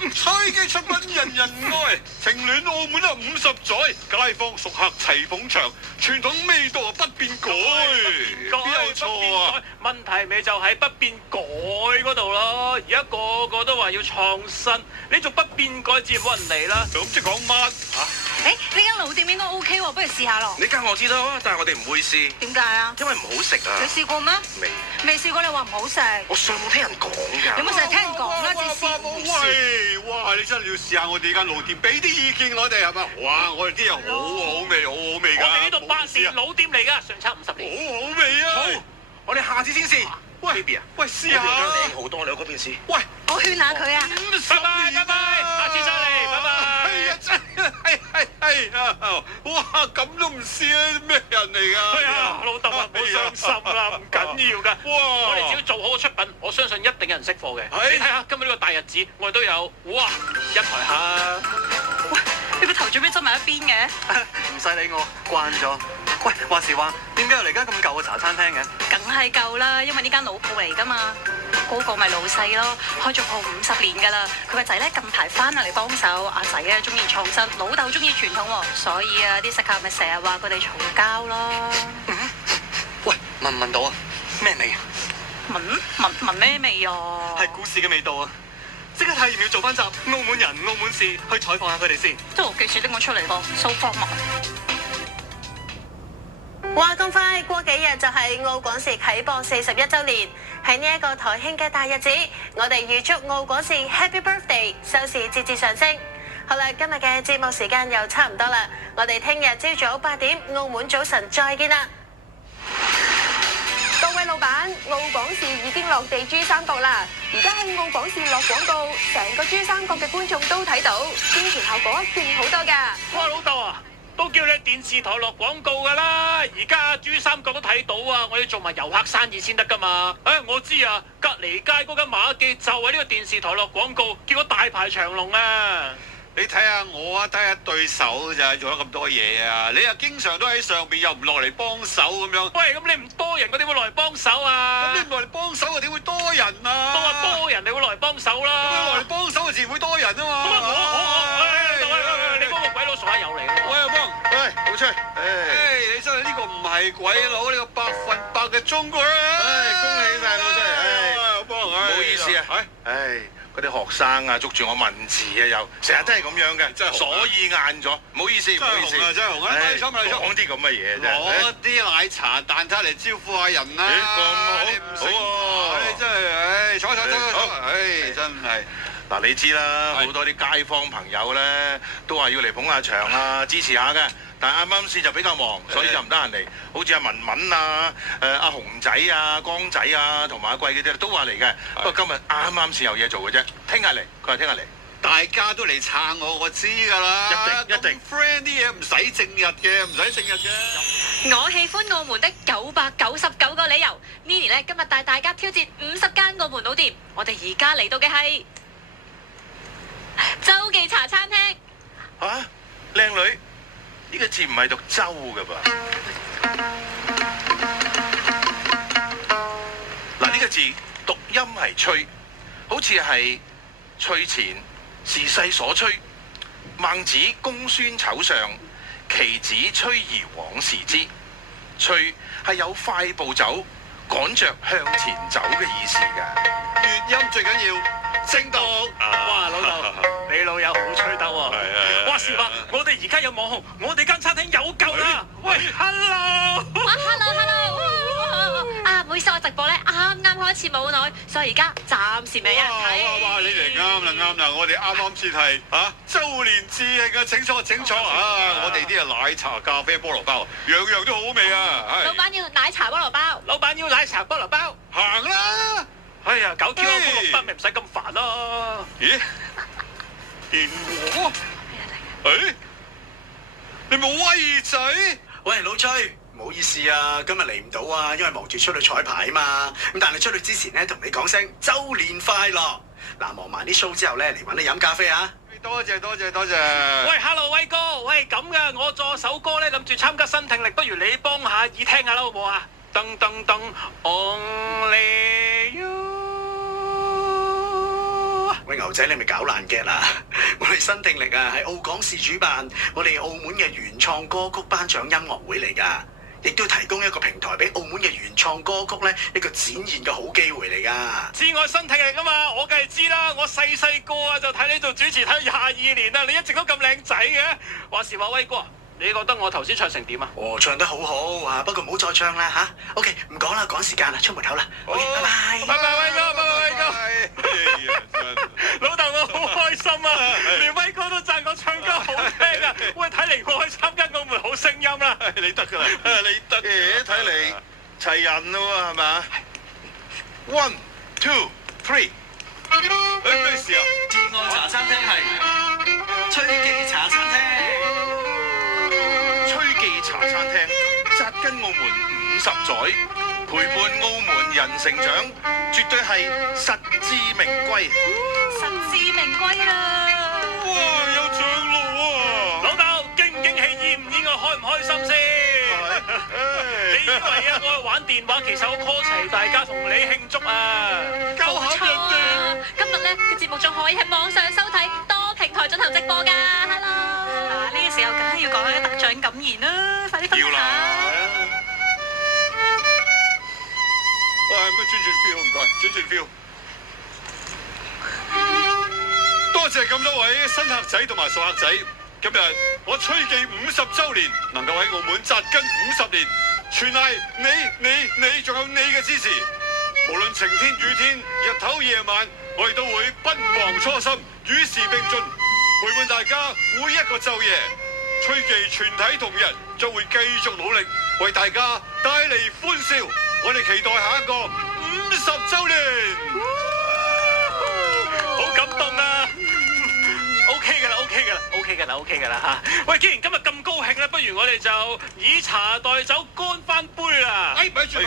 吹記出品人人愛，情戀澳門啊50載，街坊熟客齊捧場，傳統味道啊不變改。邊有錯啊？問題咪就喺不變改嗰度咯。而家個個都話要創新，你仲不變改自然冇人嚟啦。咁即係講乜嚇？呢間老店應該 OK 喎，不如試下咯。呢間我知道啊，但係我哋唔會試。點解啊？因為唔好食啊。你試過咩？未試過，你話唔好食。我上網聽人講㗎。有冇成日聽人講啦？至試唔試。哇！你真係要試下我哋間老店，俾啲意見我哋係嘛？哇！我哋啲嘢好好味，好好味㗎。我哋呢度8年老店嚟㗎，上差50年。好好味啊！好，我哋下次先試。喂 ，baby 啊，喂，試下。靚好多，你去嗰邊試。喂，我勸下佢啊。拜拜，下次再嚟，拜拜。係啊，真係啊！哇，咁都唔試啊？咩人嚟㗎？係啊，老豆啊，唔好傷心啦，唔緊要㗎。哇！我哋只要做好個出品，我相信一定有人識貨嘅。你睇下今日呢個大日子，我哋都有哇一台客。喂，你個頭做咩側埋一邊嘅？唔使理我，慣咗。喂，話時話，點解又嚟間咁舊嘅茶餐廳嘅？梗係舊啦，因為呢間老鋪嚟㗎嘛。嗰個咪老細咯，開咗鋪50年㗎啦。佢個仔咧近排翻嚟幫手，阿仔咧中意創新，老豆中意傳統喎，所以啊啲食客咪成日話佢哋嘈交咯。喂，聞唔聞到啊？咩味啊？聞咩味啊？係股市嘅味道啊！即刻睇要唔要做翻集澳門人、澳門事去採訪下佢哋先。都幾時拎我出嚟噃，so far 嘛。話咁快過幾日就係澳廣視啟播41週年，喺呢一個台慶嘅大日子，我哋預祝澳廣視 Happy Birthday， 收視節節上升。好啦，今日嘅節目時間又差唔多啦，我哋聽日朝早8點澳門早晨再見啦。各位老闆，澳廣視已經落地珠三角啦，而家喺澳廣視落廣告，成個珠三角嘅觀眾都睇到，宣傳效果勁好多㗎。哇，老豆啊，都叫你電視台落廣告㗎啦，而家珠三角都睇到啊，我要做埋遊客生意先得㗎嘛。我知啊，隔離街嗰間馬記就喺呢個電視台落廣告，結果大排長龍啊！你睇下我啊，得一對手咋，做咗咁多嘢啊！你又經常都喺上邊，又唔落嚟幫手咁樣。喂，咁你唔多人，我點會落嚟幫手啊？咁你唔落嚟幫手啊，點會多人啊？都話多人，你會落嚟幫手啦。咁落嚟幫手，自然會多人啊嘛。你嗰個鬼佬傻閪友嚟嘅。喂，阿邦，喂，好吹。你真係呢個唔係鬼佬，呢個100%嘅中國人。恭喜晒老細。阿邦，唔好意思啊。嗰啲學生啊，捉住我問字啊，又成日都係咁樣嘅，所以晏咗。唔好意思，唔好意思。真係紅啊！講啲咁嘅嘢啫。攞啲奶茶蛋撻嚟招呼下人啦。咁好，真係，坐。真係。嗱，你知啦，好多啲街坊朋友咧都話要嚟捧下場啊，支持下嘅。但係啱啱先就比較忙，所以就唔得閒嚟。好似阿文文啊、阿熊仔啊、江仔啊，同埋阿貴嗰啲都話嚟嘅。不過今日啱啱先有嘢做嘅啫，聽日嚟。佢話聽日嚟。大家都嚟撐我知㗎啦。一定。friend 啲嘢唔使正日嘅，唔使正日嘅。我喜歡澳門的999個理由。呢年咧，今日帶大家挑戰50間澳門老店。我哋而家嚟到嘅係周記茶餐廳。嚇，靚女，呢個字唔係讀周㗎噃。嗱，呢個字讀音係催，好似係催前時勢所趨，孟子公孫丑上，其子催而往時之。催係有快步走，趕着向前走嘅意思㗎。粵音最緊要正讀。哇，老豆，你老友好吹得喎。話時話，我哋而家有網紅，我哋間餐廳有救啦。喂 ，hello。hello。唔好意思，我直播咧啱啱開始冇耐，所以而家暫時未有人睇。哇！你哋啱啦！我哋啱啱先係週年致慶啊！請坐啊！我哋啲奶茶、咖啡、菠蘿包，樣樣都好味啊！老闆要奶茶菠蘿包。老闆要奶茶菠蘿包。行啦！哎呀，搞 QR code 綠筆咪唔使咁煩咯。咦？電話？你冇威仔？喂，老崔。唔好意思啊，今日嚟唔到啊，因為忙住出去彩排啊嘛。咁但係出去之前咧，同你講聲週年快樂。嗱，忙埋啲 show 之後咧，嚟揾你飲咖啡啊！多謝。喂 ，hello 威哥，喂咁噶，我作首歌咧，諗住參加新聽力，不如你幫下耳聽下啦，好唔好啊？噔噔噔 ，Only You。喂，牛仔，你咪搞爛劇啦！我哋新聽力啊，係澳廣視主辦，我哋澳門嘅原創歌曲頒獎音樂會嚟㗎。亦都提供一個平台俾澳門嘅原創歌曲咧一個展現嘅好機會嚟㗎。至愛新聽力啊嘛，我梗係知啦，我細個啊就睇你做主持睇22年啦，你一直都咁靚仔嘅。話時話威哥，你覺得我頭先唱成點啊？唱得好好啊，不過唔好再唱啦嚇。OK， 唔講啦，趕時間啦，出門口啦。好，拜拜。拜拜威哥，拜拜威哥。老豆我好開心啊，連威哥都讚我唱歌好聽啊！喂，睇嚟我去參加澳門好聲音啦。你得㗎啦，你得嘅，睇嚟齊人咯喎，係咪？1 2 3。咩事啊？至愛茶餐廳係崔記茶餐廳。崔記茶餐廳扎根澳門50載，陪伴澳門人成長，絕對係實至名歸。實至名歸啦！哇，有長路啊！老豆驚唔驚喜，意唔意外，開唔開心先？你以為啊，我係玩電話，其實我 call 齊大家同你慶祝啊！可以喺網上收睇，多平台進行直播㗎。Hello， 嗱，呢個時候梗係要講一啲得獎感言啦，快啲分享下。乜轉 feel 唔該，轉 feel。多謝咁多位新客仔同埋熟客仔，今日我吹記50週年，能夠喺澳門扎根50年，全賴你，仲有你嘅支持。無論晴天雨天，日頭夜晚，我哋都會不忘初心，與時並進，陪伴大家每一個晝夜。吹記全體同仁將會繼續努力，為大家帶嚟歡笑。我哋期待下一個50週年。好感動啊！OK 㗎啦嚇！喂，既然今日咁高興咧，不如我哋就以茶代酒，乾翻杯啦！咪住，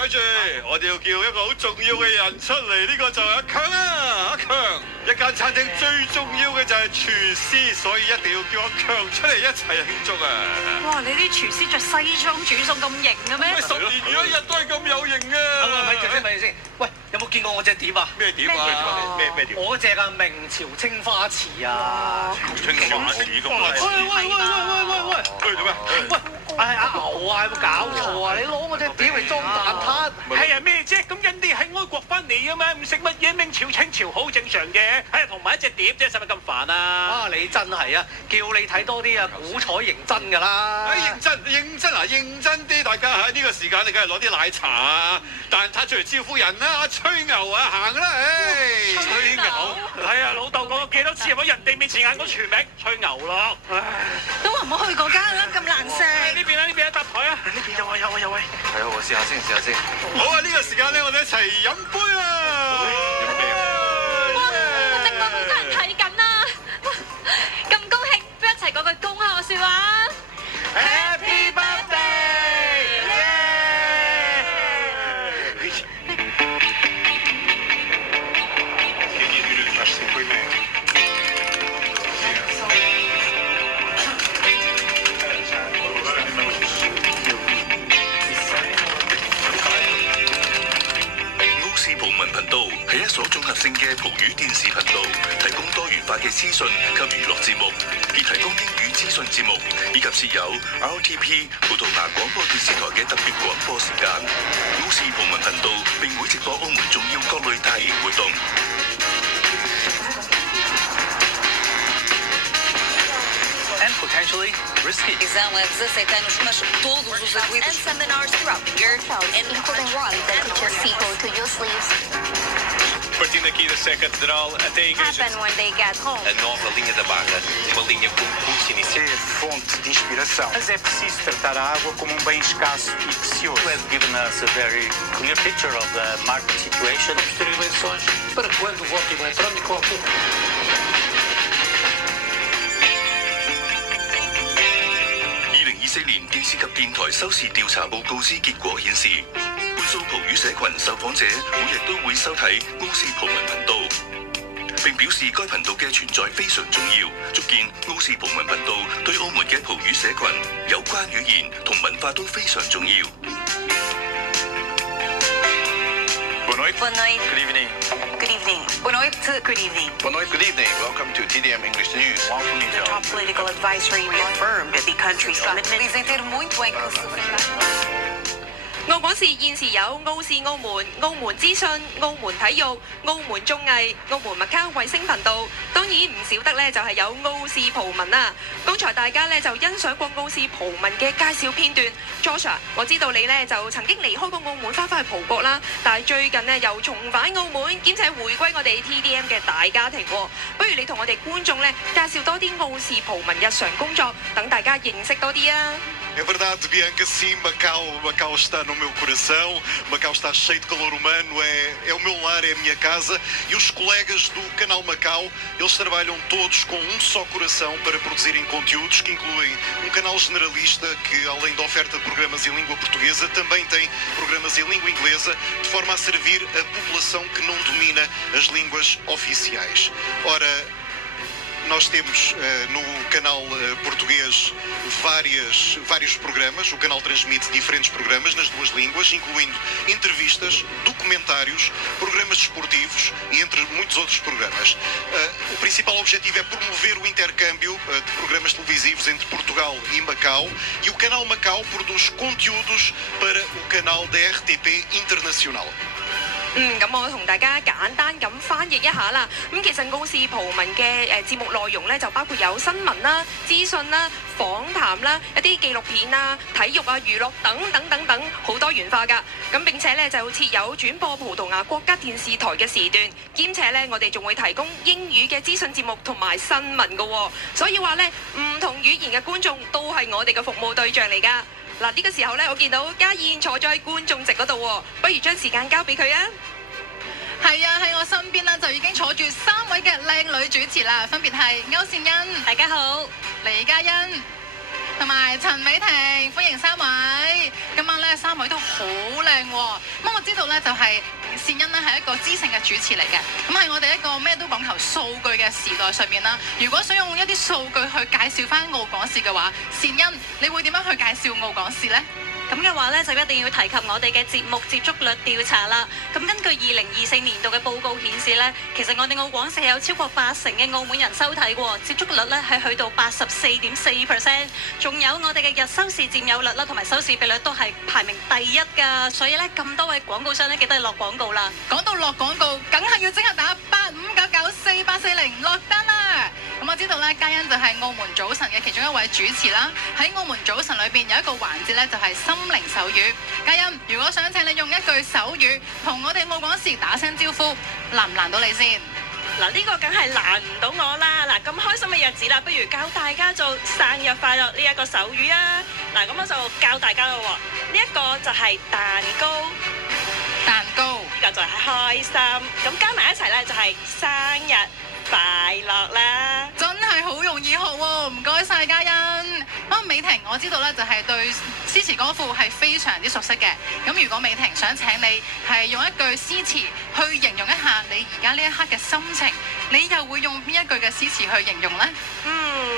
我哋要叫一個好重要嘅人出嚟，呢個就係阿強啊！阿強，一間餐廳最重要嘅就係廚師，所以一定要叫阿強出嚟一齊慶祝啊！哇！你啲廚師着西裝煮餸咁型嘅咩？10年如一日都係咁有型啊！咪住先，喂，有冇見過我隻碟啊？咩碟啊？咩碟？我隻啊明朝青花瓷啊！青花瓷咁啊！喂，做咩？喂，阿牛啊，有冇搞錯啊？你攞我隻碟嚟裝蛋撻？係啊，咩啫？咁人哋係愛國翻嚟㗎嘛，唔食乜嘢明朝清朝好正常嘅。係啊，同埋一隻碟啫，使乜咁煩啊？啊，你真係啊，叫你睇多啲啊，古彩認真㗎啦！認真啲，大家喺呢個時間你梗係攞啲奶茶啊、蛋撻出嚟招呼人啦！阿吹牛啊，行啦，吹牛係啊，老豆講過幾多次喺人哋面前嗌我全名吹牛咯，都話唔好去嗰間啦，咁難食。呢邊啊，搭台啊，呢邊有位。係啊，我試下先。好啊，呢個時間咧，我哋一齊飲杯啊！飲咩啊？哇！個直播好多人睇緊啊！咁高興，不如一齊講句恭賀説話。Happy birthday！頻道係一所綜合性嘅葡語電視頻道，提供多元化嘅資訊及娛樂節目，亦提供英語資訊節目，以及設有 RTP 葡萄牙廣播電視台嘅特別廣播時間。澳視葡文頻道並會直播澳門重要各類大型活動。And potentially risky. Exame é 17 anos, mas todos os agudos. And seminars throughout the year. Including one that teaches people to use sleeves. Partindo aqui da Sé Catedral até a igreja. Happen when they get home. A nova linha da Barra, uma linha com curso inicial. É fonte de inspiração. Mas é preciso tratar a água como bem escasso e precioso. Has given us a very clear picture of the market situation. Vamos ter eleições para quando o voto eletrónico ocorra. 2024年電視及電台收視調查報告之結果顯示，半數葡語社群受訪者每日都會收睇澳視葡文頻道，並表示該頻道嘅存在非常重要，足見澳視葡文頻道對澳門嘅葡語社群有關語言同文化都非常重要。Boa noite. Good evening. Good evening. Boa noite. Good evening. Boa noite. Good evening. Welcome to TDM English News. The top political advisory reaffirmed the country's commitment. Dizem ter muito em que se 澳廣視現時有澳視澳門、澳門資訊、澳門體育、澳門綜藝、澳門麥卡衛星頻道，當然唔少得呢就係有澳視葡文啦。剛才大家呢就欣賞過澳視葡文嘅介紹片段 ，Joshua， 我知道你呢就曾經離開過澳門，翻返去葡國啦，但係最近呢又重返澳門，兼且回歸我哋 TDM 嘅大家庭喎。不如你同我哋觀眾呢介紹多啲澳視葡文日常工作，等大家認識多啲啊！ É verdade, Bianca, sim, Macau está no meu coração, Macau está cheio de calor humano, é o meu lar, é a minha casa, e os colegas do canal Macau, eles trabalham todos com um só coração para produzirem conteúdos que incluem um canal generalista que, além da oferta de programas em língua portuguesa, também tem programas em língua inglesa, de forma a servir a população que não domina as línguas oficiais. Ora, nós temos no canal português vários programas. O canal transmite diferentes programas nas duas línguas, incluindo entrevistas, documentários, programas desportivos e entre muitos outros programas. O principal objetivo é promover o intercâmbio de programas televisivos entre Portugal e Macau, e o canal Macau produz conteúdos para o canal da RTP Internacional. 咁我同大家簡單咁翻譯一下啦。咁其實奧視葡文嘅節目內容咧，就包括有新聞啦、資訊啦、訪談啦、一啲紀錄片啦、體育啊、娛樂等，好多元化㗎。咁並且咧就設有轉播葡萄牙國家電視台嘅時段，兼且咧我哋仲會提供英語嘅資訊節目同埋新聞㗎喎。所以話咧，唔同語言嘅觀眾都係我哋嘅服務對象嚟㗎。嗱，呢個時候咧，我見到家燕坐咗喺觀眾席嗰度喎，不如將時間交俾佢啊！係啊，喺我身邊咧就已經坐住3位嘅靚女主持啦，分別係歐善欣，大家好；李嘉欣同埋陳美婷，歡迎3位。今晚咧3位都好靚喎。咁我知道咧就係善欣咧係一個知性嘅主持嚟嘅，咁喺我哋一個咩都講求數據嘅時代上面啦。如果想用一啲數據去介紹翻澳港視嘅話，善欣你會點樣去介紹澳港視呢？咁嘅話咧，就一定要提及我哋嘅節目接觸率調查啦。咁根據2024年度嘅報告顯示咧，其實我哋澳廣視有超過80%嘅澳門人收睇喎，接觸率咧係去到84.4%。仲有我哋嘅日收視佔有率啦，同埋收視比率都係排名第1㗎。所以咧，咁多位廣告商咧，記得落廣告啦。講到落廣告，梗係要即刻打85994840落單啦！咁我知道咧，嘉欣就係澳門早晨嘅其中一位主持啦。喺澳門早晨裏邊有一個環節咧，就係心靈手語。嘉欣，如果想請你用一句手語同我哋澳廣視打聲招呼，難唔難到你先？嗱，呢個梗係難唔到我啦！嗱，咁開心嘅日子啦，不如教大家做生日快樂呢一個手語啊！嗱，咁我就教大家咯喎，呢一個就係蛋糕，蛋糕，呢個就係開心，咁加埋一齊咧就係生日快樂啦！真係好容易學喎，唔該晒嘉欣。美婷，我知道咧就係對詩詞歌賦係非常之熟悉嘅。咁如果美婷想請你係用一句詩詞去形容一下你而家呢一刻嘅心情，你又會用邊一句嘅詩詞去形容呢？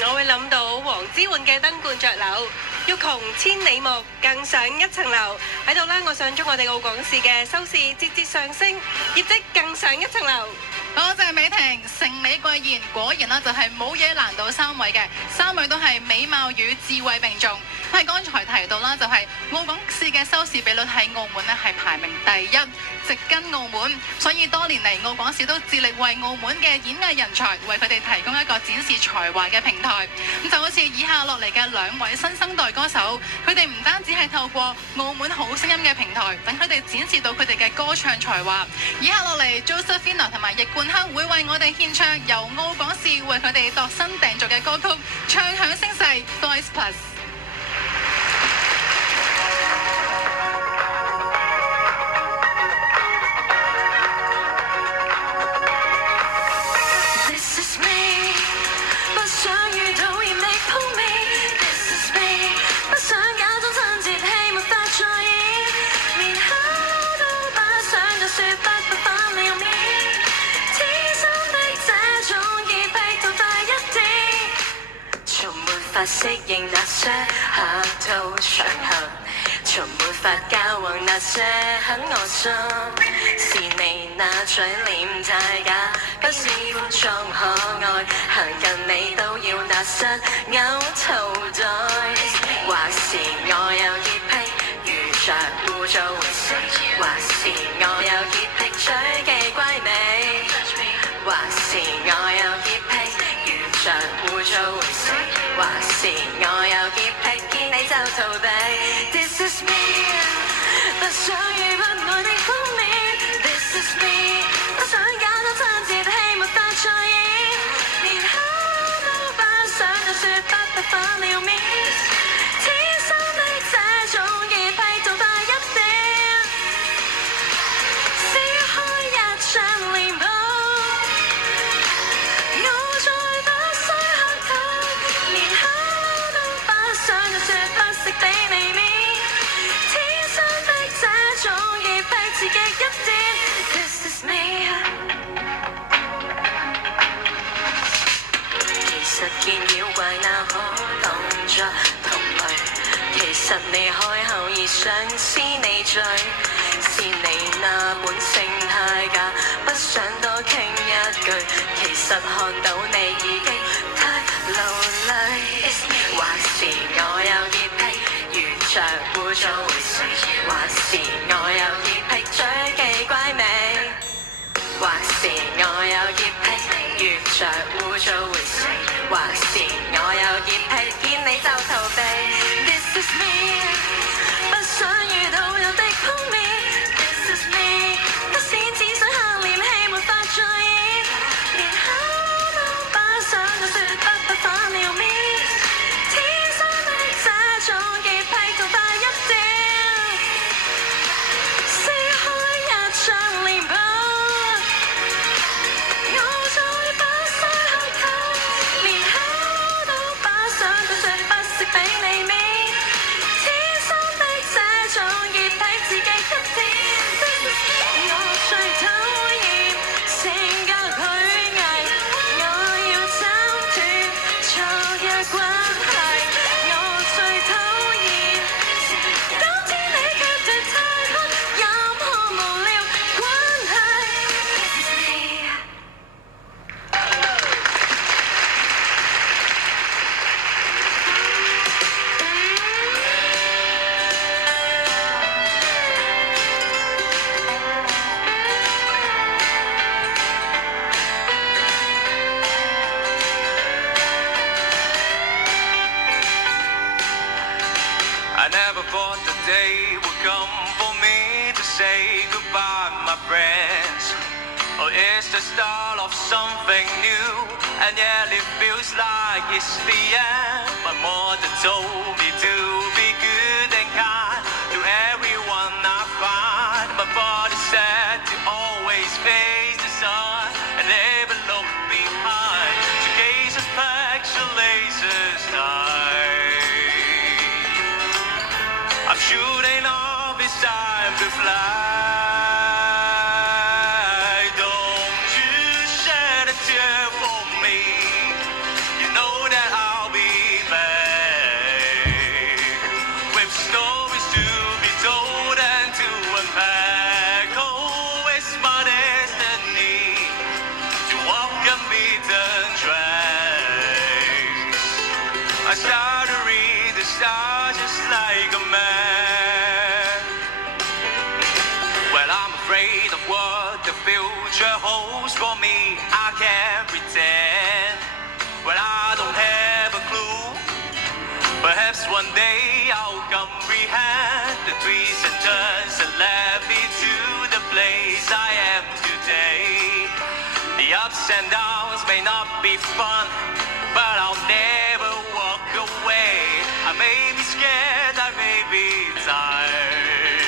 我會諗到黃之渙嘅燈冠着柳，欲窮千里目，更上一層樓。喺度咧，我想祝我哋澳廣視嘅收視節節上升，業績更上一層樓。多謝美婷，承你貴言，果然啦就係冇嘢難到3位嘅，3位都係美貌與智慧並重。係剛才提到啦，就係澳廣視嘅收視比率喺澳門咧係排名第1，直跟澳門。所以多年嚟，澳廣視都致力為澳門嘅演藝人才，為佢哋提供一個展示才華嘅平台。咁就好似以下落嚟嘅2位新生代歌手，佢哋唔單止係透過澳門好聲音嘅平台，等佢哋展示到佢哋嘅歌唱才華。以下落嚟 Josephina 同埋易冠克會為我哋獻唱由澳廣視為佢哋度身訂造嘅歌曲《唱響聲勢 Voice Plus》。適應那些客套場合，從沒法交往那些很惡心。是你那嘴臉太假，不是觀眾可愛，行近你都要拿失嘔吐袋。或是我有潔癖，遇着污糟會死；或是我有潔癖，嘴技歸美；或是我有潔癖，遇着污糟會死。或是我有潔癖，見你就逃避。This is me， 不想遇不愛的封面。This is me， 不想假裝親切，戲沒法再演，連口都不想就説不反了面。天生的這種潔癖，做快一點，撕開一張臉譜。想就説不惜俾你面，天生的這種業見妖怪那可當作同類，其實你開口已想撕你嘴，是你那本性太假，不想多傾一句，其實看到你已經太勞累，還是我有潔癖，遇着污糟會死，還是我有潔癖，嘴技乖美，還是我有潔癖，遇着污糟會死，還是我有潔癖，見你就逃避。This is me， 不想遇到有的碰面。This is me， 不是只想下練戲沒法再演，連口都把想到說不反了面，天生的這種潔癖仲快一點，撕開一張臉譜。俾你面，天生的這種潔癖自己一點，我最討厭性格虛偽，我要斬斷錯嘅關係，我最討厭當天你決定太空任何無聊關係。I never thought the day would come for me to say goodbye, my friends. Oh, it's the start of something new, and yet it feels like it's the end. My mother told me to be good and kind to everyone I find. My father said to always face the sun and never look behind. To gaze at picture lasers die. I'm shooting off, it's time to fly. Don't you shed a tear for me. You know that I'll be back with stories to be told and to unpack. Oh, it's my destiny to walk unbeaten tracks. I start to read the stars just like a man. Well, I'm afraid of what the future holds for me. I can't pretend. Well, I don't have a clue. Perhaps one day I'll comprehend the twists and turns that led me to the place I am today. The ups and downs may not be fun, but I'll never walk away. I may be scared, I may be tired.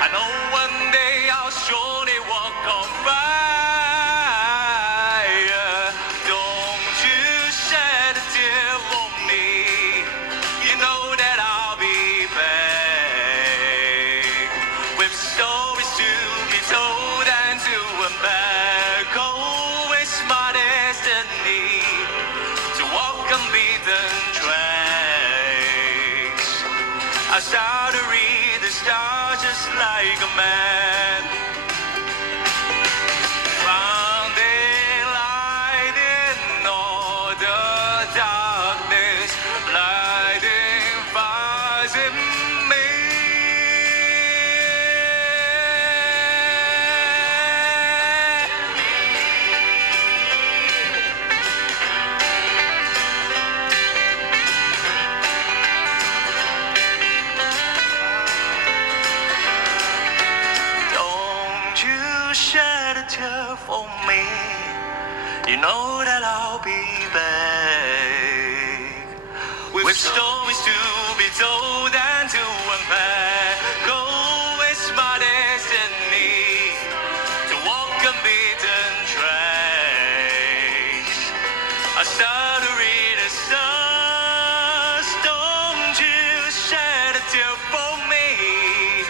I know one day I'll surely walk on fire. Don't you shed a tear for me. You know that I'll be back with stories to be told and to unpack. Oh, it's my destiny to walk unbeaten tracks. I start to read the stars just like a man. Finding light in all the darkness, lighting fires in me. Don't you shed a tear for me. You know that I'll be back with stories to be told and to unpack. Oh, it's my destiny to walk unbeaten tracks. I start to read the stars. Don't you shed a tear for me.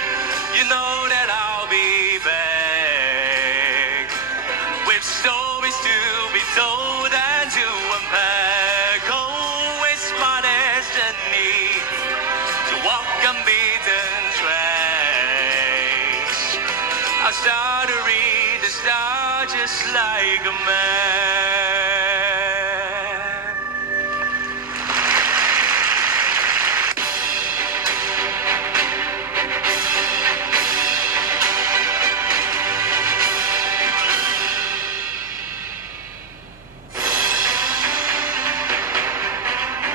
You know that I'll be back with stories stories to be told and to unpack. Always my destiny to walk unbeaten tracks. I start to read the stars just like a man.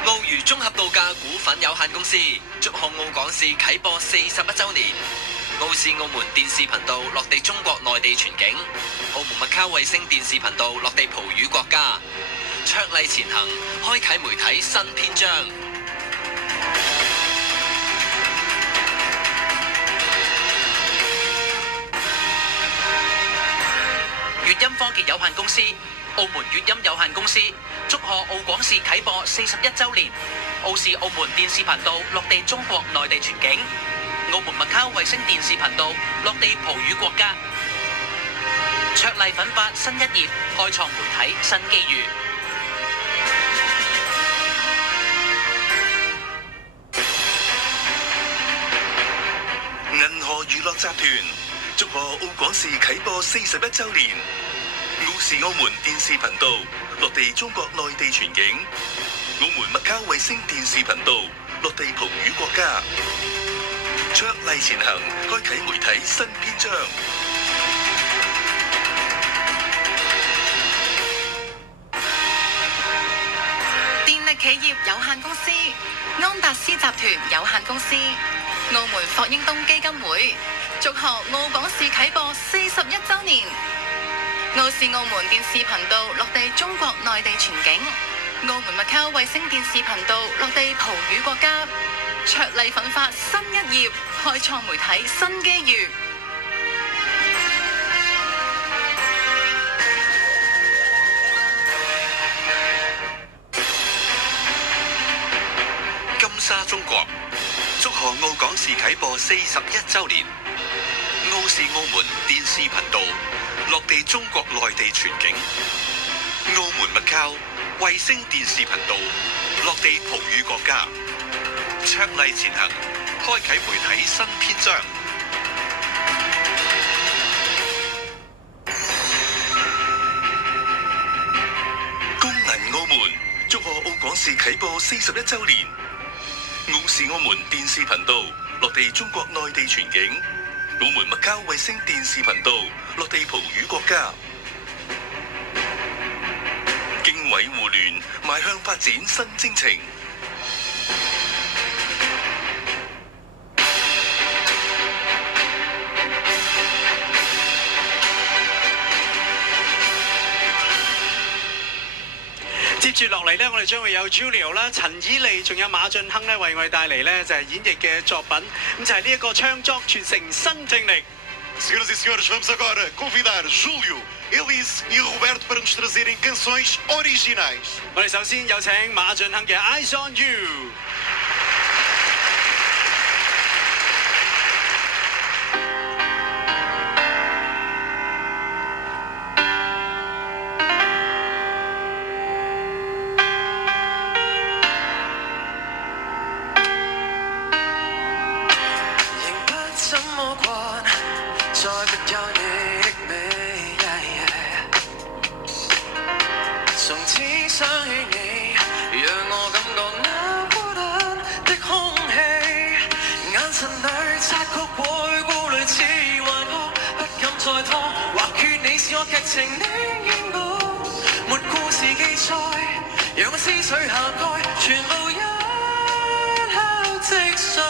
澳娛綜合度假股份有限公司祝賀澳廣視啟播41週年。澳視澳門電視頻道落地中國內地全境，澳門麥卡衛星電視頻道落地葡語國家，卓麗前行，開啟媒體新篇章。粵音科技有限公司、澳門粵音有限公司祝賀澳廣視啟播41週年。澳視澳門電視頻道落地中國內地全境，澳門麥卡衛星電視頻道落地葡語國家。卓麗奮發新一頁，開創媒體新機遇。銀河娛樂集團祝賀澳廣視啟播41週年。澳視澳門電視頻道落地中國內地全境，澳門麥卡衛星電視頻道落地葡語國家。卓麗前行，開啟媒體新篇章。電力企業有限公司、安達斯集團有限公司、澳門霍英東基金會祝賀澳廣視啟播41週年。澳視澳門電視頻道落地中國內地全境，澳門麥卡衛星電視頻道落地葡語國家。卓麗奮發新一頁，開創媒體新機遇。金沙中國祝賀澳廣視啟播41週年。澳視澳門電視頻道落地中國內地全境，澳門麥卡衛星電視頻道落地葡語國家。卓麗前行，開啟媒體新篇章。公銀澳門祝賀澳廣視啟播41週年。澳視澳門電視頻道落地中國內地全境，澳門麥卡衛星電視頻道落地葡語國家。經緯互聯，邁向發展新征程。接住落嚟呢，我哋將會有 Julio 啦、陳以利，仲有馬俊亨呢，為我哋帶嚟呢就係演繹嘅作品，咁就係呢一個唱作傳承新正力。Senhoras e senhores, vamos agora convidar Júlio, Elise e Roberto para nos trazerem canções originais. 我哋首先有請馬俊亨嘅 Eyes on You。劇情的演講，沒故事記載，讓我思緒涵蓋，全部一敲即碎，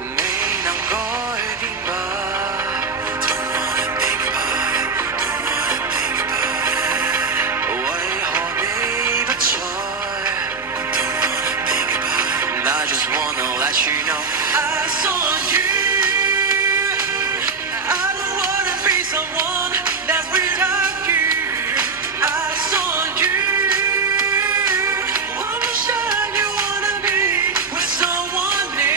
未能改變吧。Don't wanna think about it, don't wanna think about it， 為何你不在 ？Don't wanna think about it， I just wanna let you know I saw you。I don't wanna be someone that's without you. I saw you. Wanna shine, you wanna be with someone new.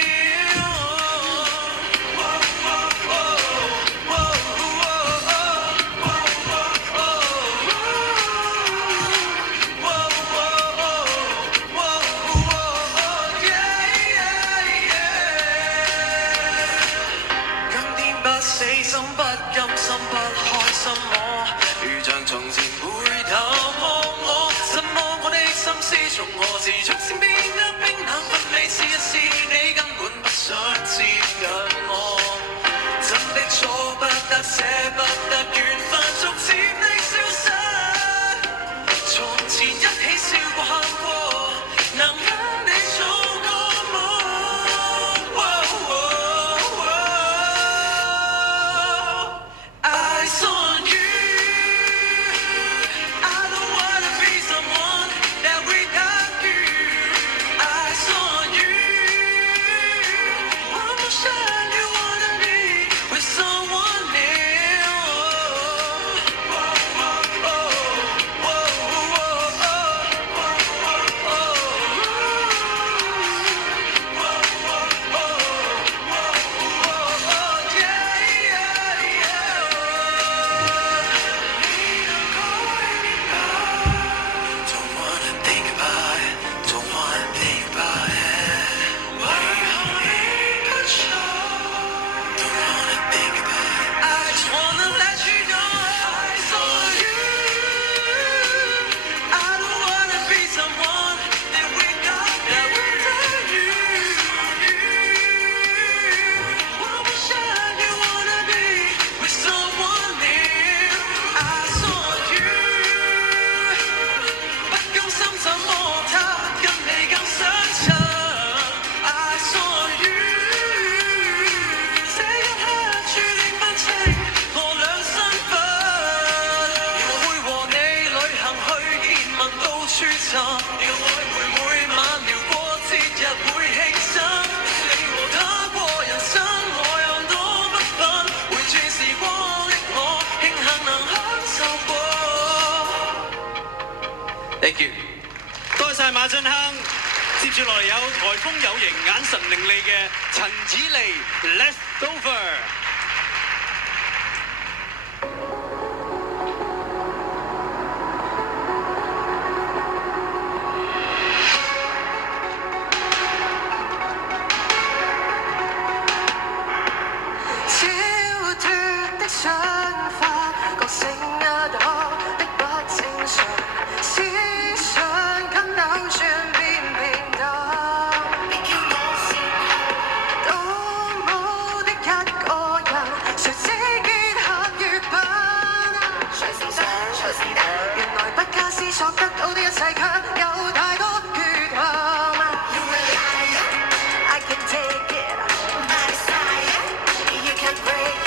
Thank you。多謝馬俊亨。接住落嚟有颱風有型、眼神伶俐嘅陳子莉 ，Leftover。想法覺醒一可的不正常，思想跟扭轉變平淡。到冇的一個人，誰知結合月版？原來不加思索得到的一切，卻有太多缺陷。I can take it, you can break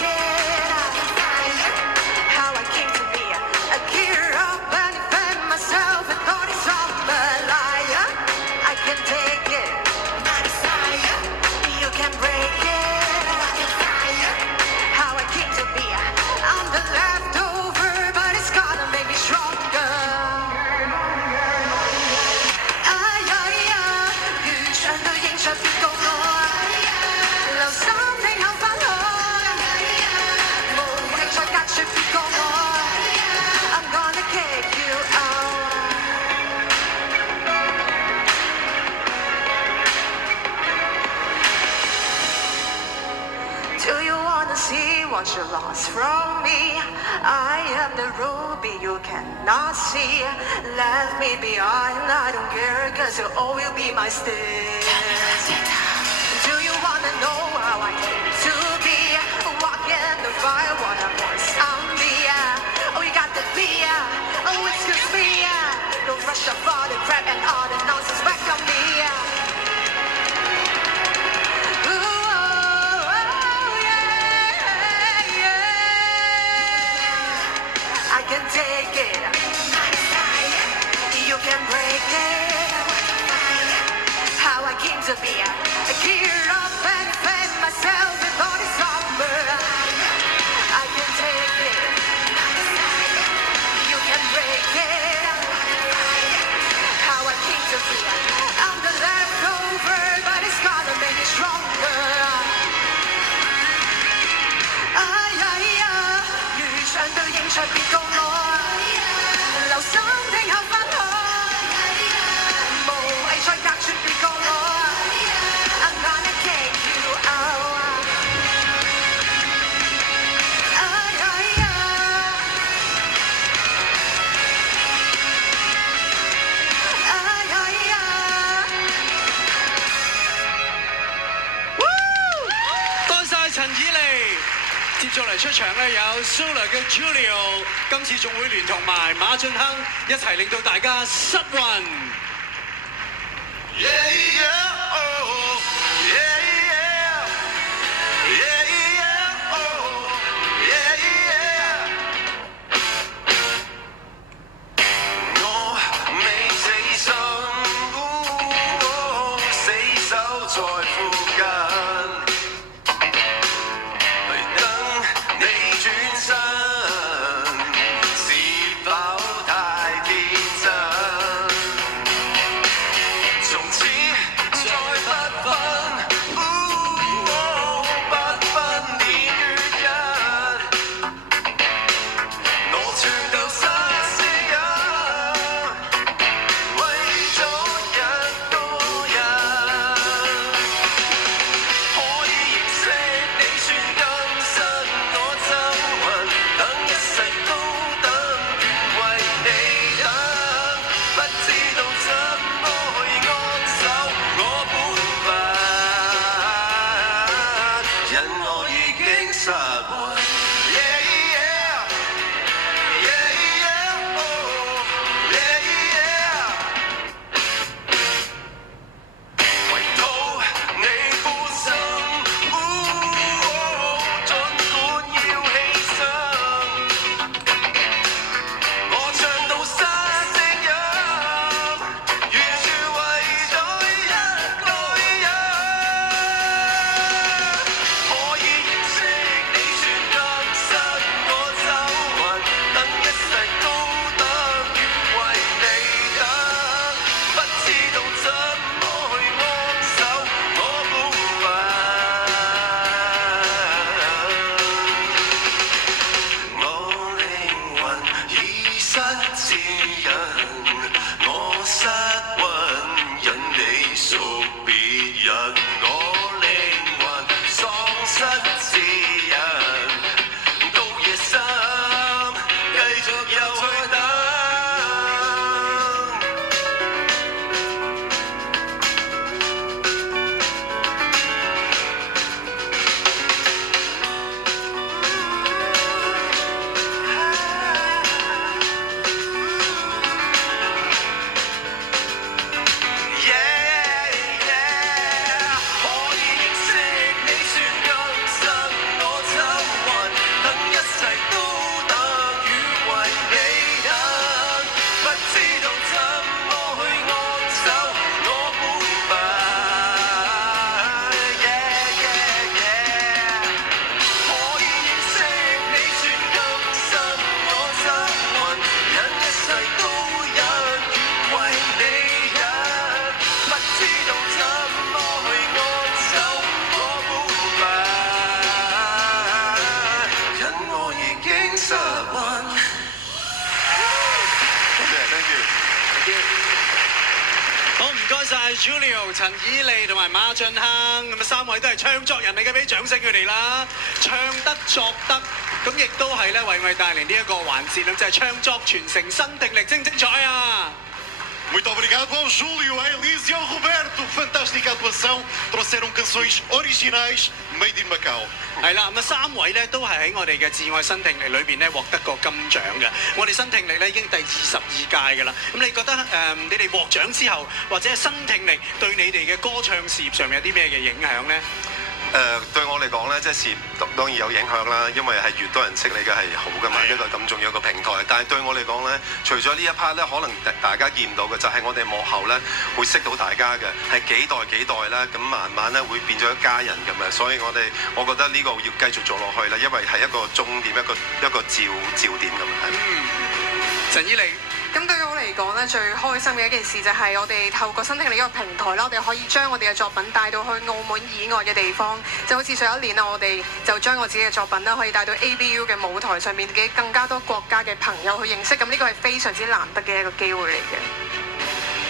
it.What you lost from me, I am the ruby you cannot see. Left me behind, I don't care, cause you all will be my stay. Do you wanna know how I came to be? Walking the fire, what I was on me. Oh, you got the fear, oh, excuse me. Don't rush up all the crap and all the nonsense back on me. I can take it, you can break it. How I came to be, I geared up and fed myself with all this summer. I can take it, you can break it. How I came to be, I'm the leftover, but it's gonna make me stronger. 遇上對應場別告我，留心聽後返學，無謂再隔絕別告我 ，I'm gonna kick you out。多謝陳以莉。接續嚟出場咧有 Sula 嘅 Julio， 今次仲會聯同埋馬俊亨一齊令到大家失魂。Yeah, yeah, oh, yeah, yeah, yeah, yeah, oh, yeah, yeah。我未死心，死守在附近。續又去等。Julio、陳以利同埋馬俊亨咁啊，三位都係唱作人嚟嘅，俾掌聲佢哋啦！唱得作得，咁亦都係咧為我哋帶嚟呢一個環節咁，就係唱作傳承新定力，精唔精彩啊！ Muito obrigado ao Júlio, à Elise e ao Roberto. Fantástica atuação. Trouxeram canções originais made in Macau. 係啦，咁啊三位咧都係喺我哋嘅至愛新聽力裏邊咧獲得過金獎嘅。我哋新聽力咧已經第22屆㗎啦。咁你覺得你哋獲獎之後，或者係新聽力對你哋嘅歌唱事業上面有啲咩嘅影響咧？對我嚟講咧，即係事業當然有影響啦，因為係越多人識你嘅係好噶嘛，一個咁重要嘅平台。但係對我嚟講咧，除咗呢一 part 咧，可能大家見唔到嘅就係我哋幕後咧會識到大家嘅，係幾代啦，咁慢慢咧會變咗一家人咁樣。所以我覺得呢個要繼續做落去啦，因為係一個終點，一個照點咁樣。陳以利。咁對我嚟講咧，最開心嘅一件事就係我哋透過新聽力呢個平台啦，我哋可以將我哋嘅作品帶到去澳門以外嘅地方，就好似上一年啦，我哋就將我自己嘅作品啦，可以帶到 ABU 嘅舞台上面，俾更加多國家嘅朋友去認識，咁呢個係非常之難得嘅一個機會嚟嘅。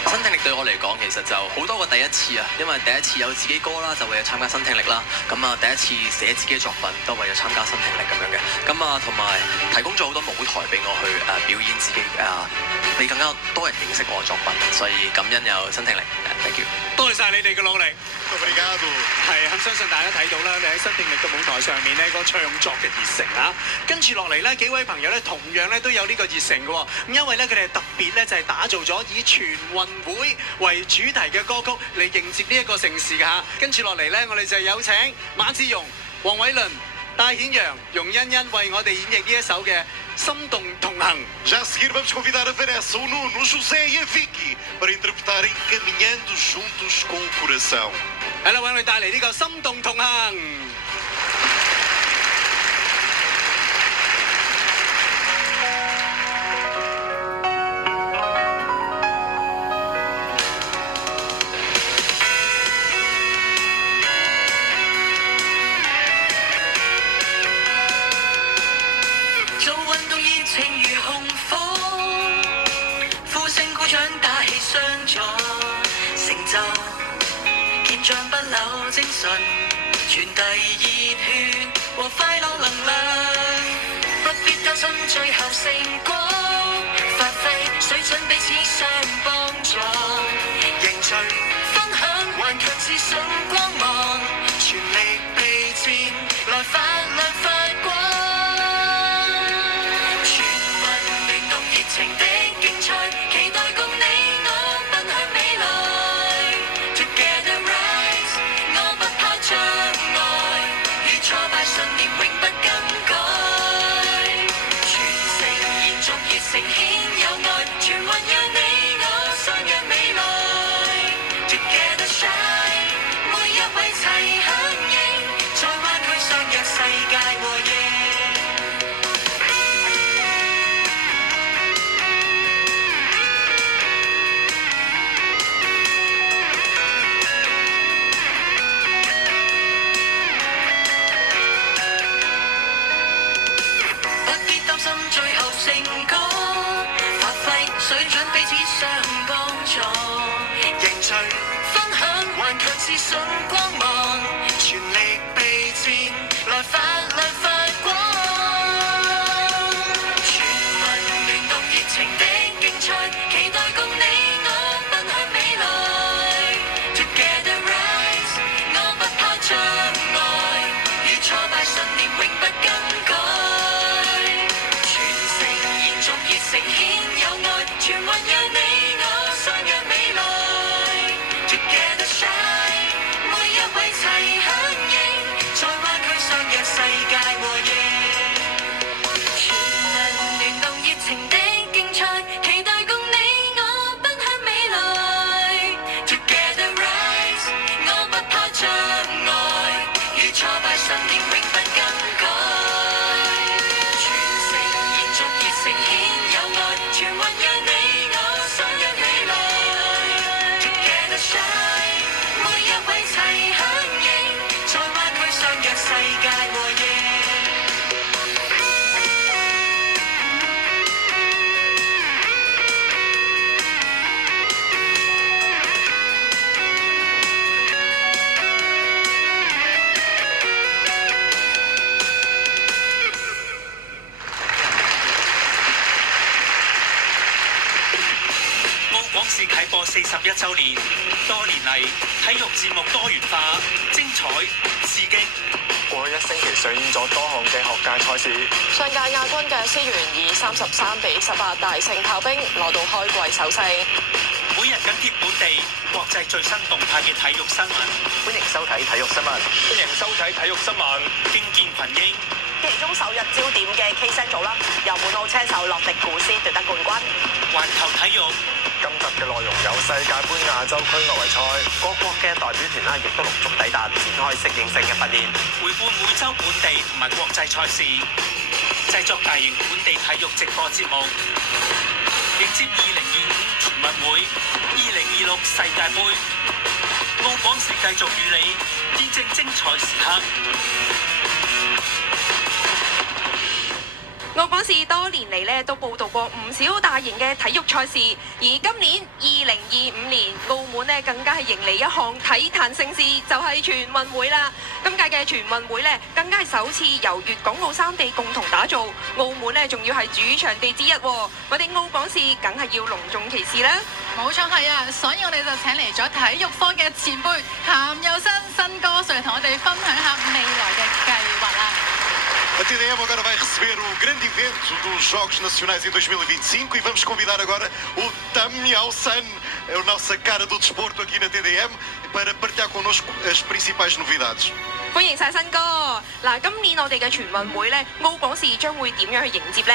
新聽力對我嚟講，其實就好多個第一次啊！因為第一次有自己歌啦，就為咗參加新聽力啦。咁啊，第一次寫自己嘅作品都為咗參加新聽力咁樣嘅。咁啊，同埋提供咗好多舞台俾我去表演自己俾更加多人認識我嘅作品。所以感恩有新聽力 ，thank you。多謝晒你哋嘅努力。係咁，相信大家睇到啦，你喺新聽力嘅舞台上面呢個唱作嘅熱誠啊！跟住落嚟呢，幾位朋友呢，同樣呢都有呢個熱誠嘅喎。咁因為呢，佢哋特別呢就係打造咗以全運會為主題嘅歌曲嚟迎接呢一個盛事嘅嚇。跟住落嚟呢，我哋就有請馬志榮、黃偉倫、戴顯陽、容欣欣為我哋演繹呢一首嘅《心動同行》。Já a seguir vamos convidar a Vanessa, o Nuno, o José e a Vicky para interpretarem Caminhando Juntos com o Coração。係啦，為我哋帶嚟呢個《心動同行》。精神傳遞熱血和快樂能量，不必擔心最後成果，發揮水準彼此相幫助，凝聚分享頑強自信光芒，全力備戰來發亮發光，全民聯動熱情的競賽，期待共你我奔向未來。挫敗信念永不更改，傳承延續熱誠顯有愛，全運讓你我相約未來 Together shine， 每一位齊響應，在灣區相約世界和應。最後成果，發揮水準彼此相幫助，凝聚分享頑強自信光芒，全力備戰來發亮發光，全民誠獻有愛，全運讓你我相約未來。Together shine， 每一位齊響應，在灣區相約世界和應。全民聯動熱情的競賽，期待共你我奔向未來。Together rise， 我不怕障礙，與挫敗信念永不更改。全城延續熱誠獻有愛，全運讓你我相約未來。Together shine， 每一位齊響應，在灣區相約世界和應。澳廣視啟播41週年，多年嚟體育節目多元化、精彩、刺激。過去1星期上演咗多項嘅學界賽事。上屆亞軍嘅思源以33-18大勝炮兵，攞到開季首勝。每日緊貼本地、國際最新動態嘅體育新聞。歡迎收睇體育新聞。歡迎收睇體育新聞。敬見群英。其中首日焦點嘅 K-Set 組啦，由滿澳車手洛迪古斯奪得冠軍。環球體育。今集嘅內容有世界盃亞洲區外圍賽，各國嘅代表團啦，亦都陸續抵達，展開適應性嘅訓練。回顧每週本地同埋國際賽事，製作大型本地體育直播節目，迎接2025全運會、2026世界盃。澳廣視繼續與你見證精彩時刻。澳廣視多年嚟咧都報導過唔少大型嘅體育賽事，而今年2025年澳門咧更加係迎嚟一項體壇盛事，就係全運會啦。今屆嘅全運會咧更加係首次由粵港澳三地共同打造，澳門咧仲要係主場地之一。我哋澳廣視梗係要隆重其事啦。冇錯係啊，所以我哋就請嚟咗體育科嘅前輩譚佑新哥上嚟同我哋分享下未來嘅計劃啦。A TDM agora vai receber o grande evento dos Jogos Nacionais em 2025 e vamos convidar agora o Damião San, a nossa cara do desporto aqui na TDM, para partilhar connosco as principais novidades. 歡迎晒新哥。嗱，今年我哋嘅全運會咧，澳廣視將會點樣去迎接呢？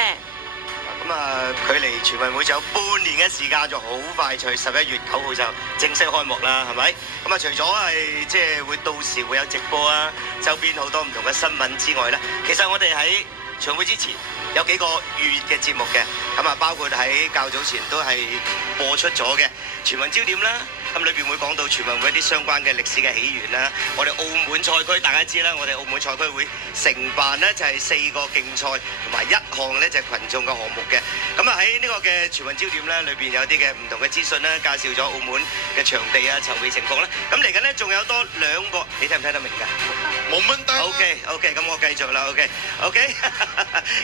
咁距離全運會就有半年嘅時間，就好快就11月9號就正式開幕啦，係咪？咁除咗係即係會到時會有直播啊，周邊好多唔同嘅新聞之外咧，其實我哋喺全運會之前有幾個預熱嘅節目嘅，咁包括喺較早前都係播出咗嘅全運焦點啦。咁裏邊會講到全運會一啲相關嘅歷史嘅起源啦。我哋澳門賽區大家知啦，我哋澳門賽區會承辦呢就係4個競賽同埋1項呢就係群眾嘅項目嘅。咁喺呢個嘅全運焦點呢，裏邊有啲嘅唔同嘅資訊啦，介紹咗澳門嘅場地啊、籌備情況啦。咁嚟緊呢，仲有多2個，你聽唔聽得明㗎？冇問題。OK，咁我繼續啦。OK。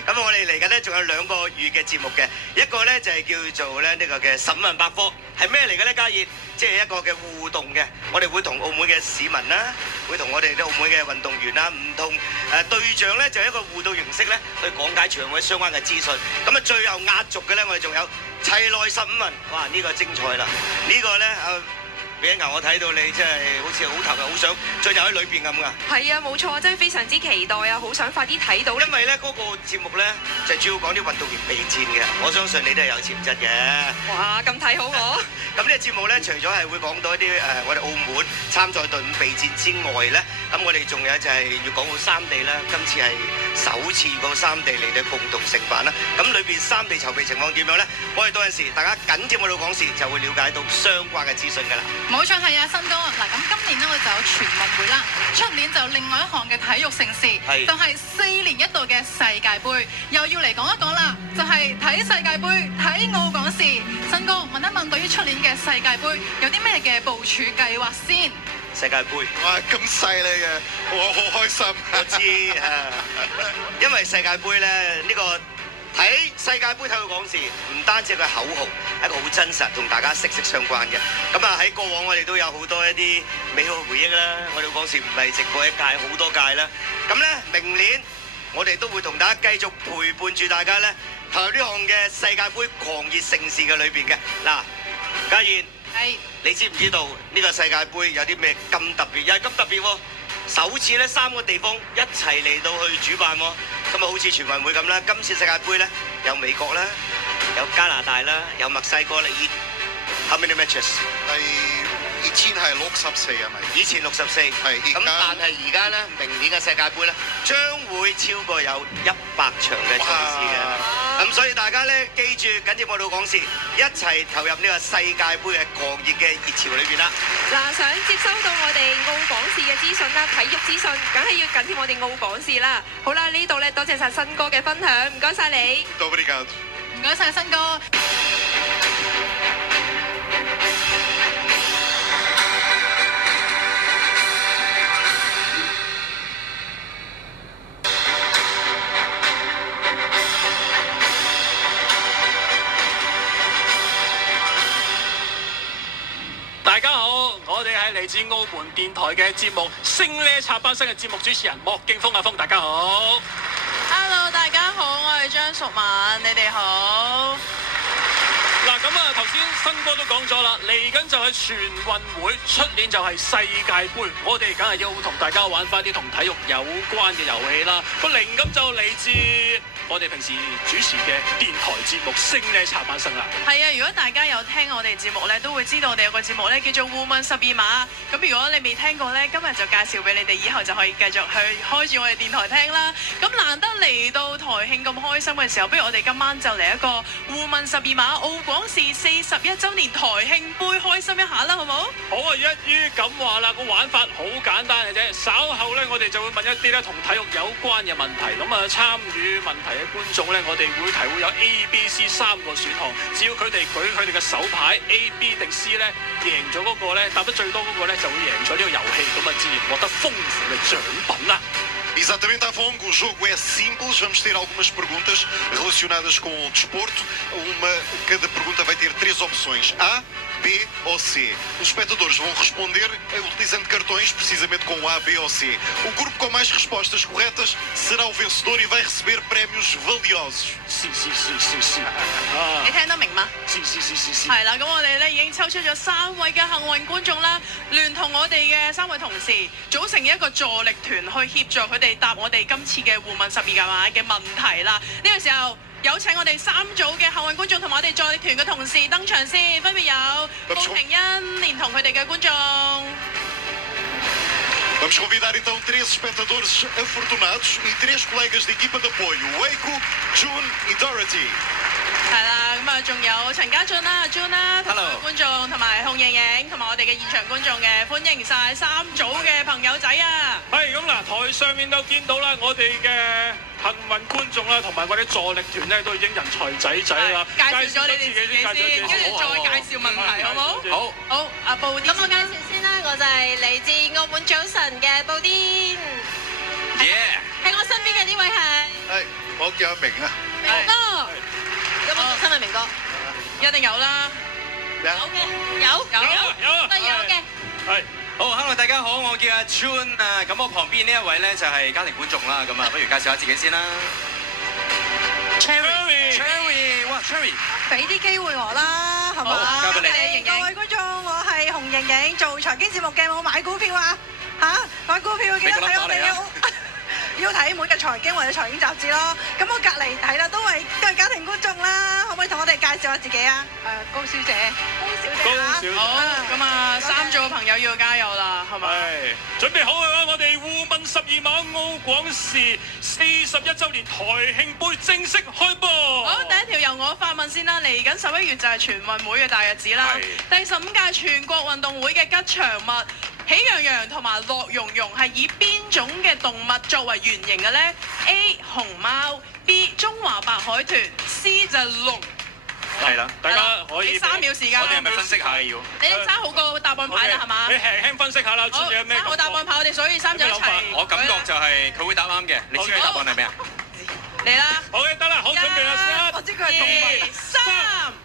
咁我哋嚟緊呢，仲有2個預嘅節目嘅，一個呢就係叫做呢個嘅審問百科，係咩嚟嘅呢？嘉燕？即係一個嘅互動嘅，我哋會同澳門嘅市民啦，會同我哋啲澳門嘅運動員啦，唔同對象咧，就一個互動形式咧，去講解全運會相關嘅資訊。咁最後壓軸嘅咧，我哋仲有齊來15問，哇！呢個精彩啦！呢個咧俾一牛我睇到你真係好似好投入，好想進入喺裏邊咁噶。係啊，冇錯，真係非常之期待啊！好想快啲睇到。因為咧嗰個節目咧就主要講啲運動員備戰嘅，我相信你都係有潛質嘅。哇，咁睇好我！咁呢個節目咧，除咗係會講到一啲我哋澳門參賽隊伍備戰之外咧，咁我哋仲有就係粵港澳三地啦。今次係首次粵港澳三地嚟到共同承辦啦。咁裏邊三地籌備情況點樣咧？我哋到陣時大家緊貼我哋廣視就會了解到相關嘅資訊㗎啦。冇錯係啊，新哥。嗱，咁今年呢，我哋就有全運會啦，出年就另外一項嘅體育盛事，就係4年一度嘅世界盃，又要嚟講一講啦，就係睇世界盃，睇澳廣視。新哥問一問，對於出年嘅世界盃有啲咩嘅部署計劃先？世界盃，哇，咁犀利嘅，我好開心。我知啊，因為世界盃咧呢個。睇世界盃體育廣視唔單止係個口號，係一個好真實同大家息息相關嘅。咁喺過往我哋都有好多一啲美好回憶啦。我哋廣視唔係直播一屆，好多屆啦。咁咧明年我哋都會同大家繼續陪伴住大家咧，投入呢項嘅世界盃狂熱盛事嘅裏邊嘅。嗱，嘉燕，你知唔知道呢個世界盃有啲咩咁特別？又係咁特別喎！首次咧3個地方一齊嚟到去主辦喎。咁啊，好似全運會咁啦，今次世界盃咧有美國啦，有加拿大啦，有墨西哥啦。How many matches？以前係64係咪？以前64係。咁但係而家咧，明年嘅世界盃咧，將會超過有100場嘅賽事嘅。咁所以大家咧記住，緊接我哋講事，一齊投入呢個世界盃嘅狂熱嘅熱潮裏邊啦。嗱，想接收到我哋澳廣視嘅資訊啦，體育資訊，梗係要緊貼我哋澳廣視啦。好啦，呢度咧多謝晒新哥嘅分享，唔該晒你。唔該晒新哥。大家好，我哋係嚟自澳門電台嘅節目《升呢插班生》嘅節目主持人莫敬峰阿峰，大家好。Hello， 大家好，我係張淑敏，你哋好。嗱咁啊，頭先新哥都講咗啦，嚟緊就係全運會，出年就係世界盃，我哋梗係要同大家玩翻啲同體育有關嘅遊戲啦。個靈感就嚟自我哋平時主持嘅電台節目《升呢插班生》啦。係啊，如果大家有聽我哋節目咧，都會知道我哋有個節目咧叫做互問12碼。咁如果你未聽過咧，今日就介紹俾你哋，以後就可以繼續去開住我哋電台聽啦。咁難得嚟到台慶咁開心嘅時候，不如我哋今晚就嚟一個互問12碼澳廣視41週年台慶杯，開心一下啦，好唔好？好啊，一於咁話啦，個玩法好簡單嘅啫。稍後咧，我哋就會問一啲咧同體育有關嘅問題。咁啊，參與問題嘅觀眾咧，我哋會有 A、B、C 3個選項，只要佢哋舉佢哋嘅手牌 A、B 定 C 咧，贏咗嗰個咧，答得最多嗰個咧就會贏咗呢個遊戲，咁啊自然獲得豐富嘅獎品啦。Exatamente, Afonso. O jogo é simples. Vamos ter algumas perguntas relacionadas com o desporto. Cada pergunta vai ter 3 opções: A, B ou C. Os espectadores vão responder utilizando cartões, precisamente com A, B ou C. O grupo com mais respostas corretas será o vencedor e vai receber prémios valiosos. 你聽得明嗎？係啦，咁我哋咧已經抽出咗3位嘅幸運觀眾啦，聯同我哋嘅3位同事組成一個助力團去協助佢哋答我哋今次嘅互問12碼嘅問題啦。呢個時候有請我哋3組嘅幸運觀眾同埋我哋助力團嘅同事登場先，分別有高平欣連同佢哋嘅觀眾。Vamos convidar então 3 espectadores afortunados e 3 colegas de equipa de apoio: Waco, June e Dorothy. 係啦，咁啊，仲有陳家俊啦、June 啦，同埋觀眾，同埋洪盈盈，同埋我哋嘅現場觀眾嘅，歡迎晒3組嘅朋友仔啊！係咁嗱，台上面都見到啦，我哋嘅幸運觀眾啦，同埋我哋助力團咧，都已經人才仔仔啦。介紹咗你哋自己先，跟住再介紹問題，好冇？好，阿布甸。咁我介紹先啦，我就係嚟自澳門早晨嘅布甸。喺我身邊嘅呢位係。我叫阿明啊。明哥。有冇新嘅明哥？一定有啦。有嘅，有，都有嘅。係。好 ，hello 大家好，我叫阿 June 啊，咁我旁邊呢一位咧就係家庭觀眾啦，咁啊，不如介紹下自己先啦。Cherry， 哇 Cherry， 俾啲機會我啦，係嘛？好，交俾你。各位觀眾，我係洪盈盈，做財經節目嘅，冇買股票啊？買股票記得睇我哋要睇每日財經或者財經雜誌咯。咁我隔離睇啦，都係家庭觀眾啦。可唔可以同我哋介紹下自己啊？高小姐，好，咁啊，3組嘅朋友要加油啦，係咪？係，準備好嘅話，我哋互問12碼澳廣視41週年台慶杯正式開播。好，第一條由我發問先啦。嚟緊11月就係全運會嘅大日子啦。第15屆全國運動會嘅吉祥物喜羊羊同埋樂融融係以邊種嘅動物作為原型嘅呢？ A 熊貓 ，B 中華白海豚 ，C 就龍。係啦，大家可以。俾3秒時間。我哋係咪分析下要？你哋揸好個答案牌啦，係嘛？你輕輕分析下啦，好，揸好答案牌，我哋所以3就一齊。我感覺就係佢會答啱嘅，你知唔知答案係咩啊？嚟啦！好嘅，得啦，好準備啦，我知佢係動物。3，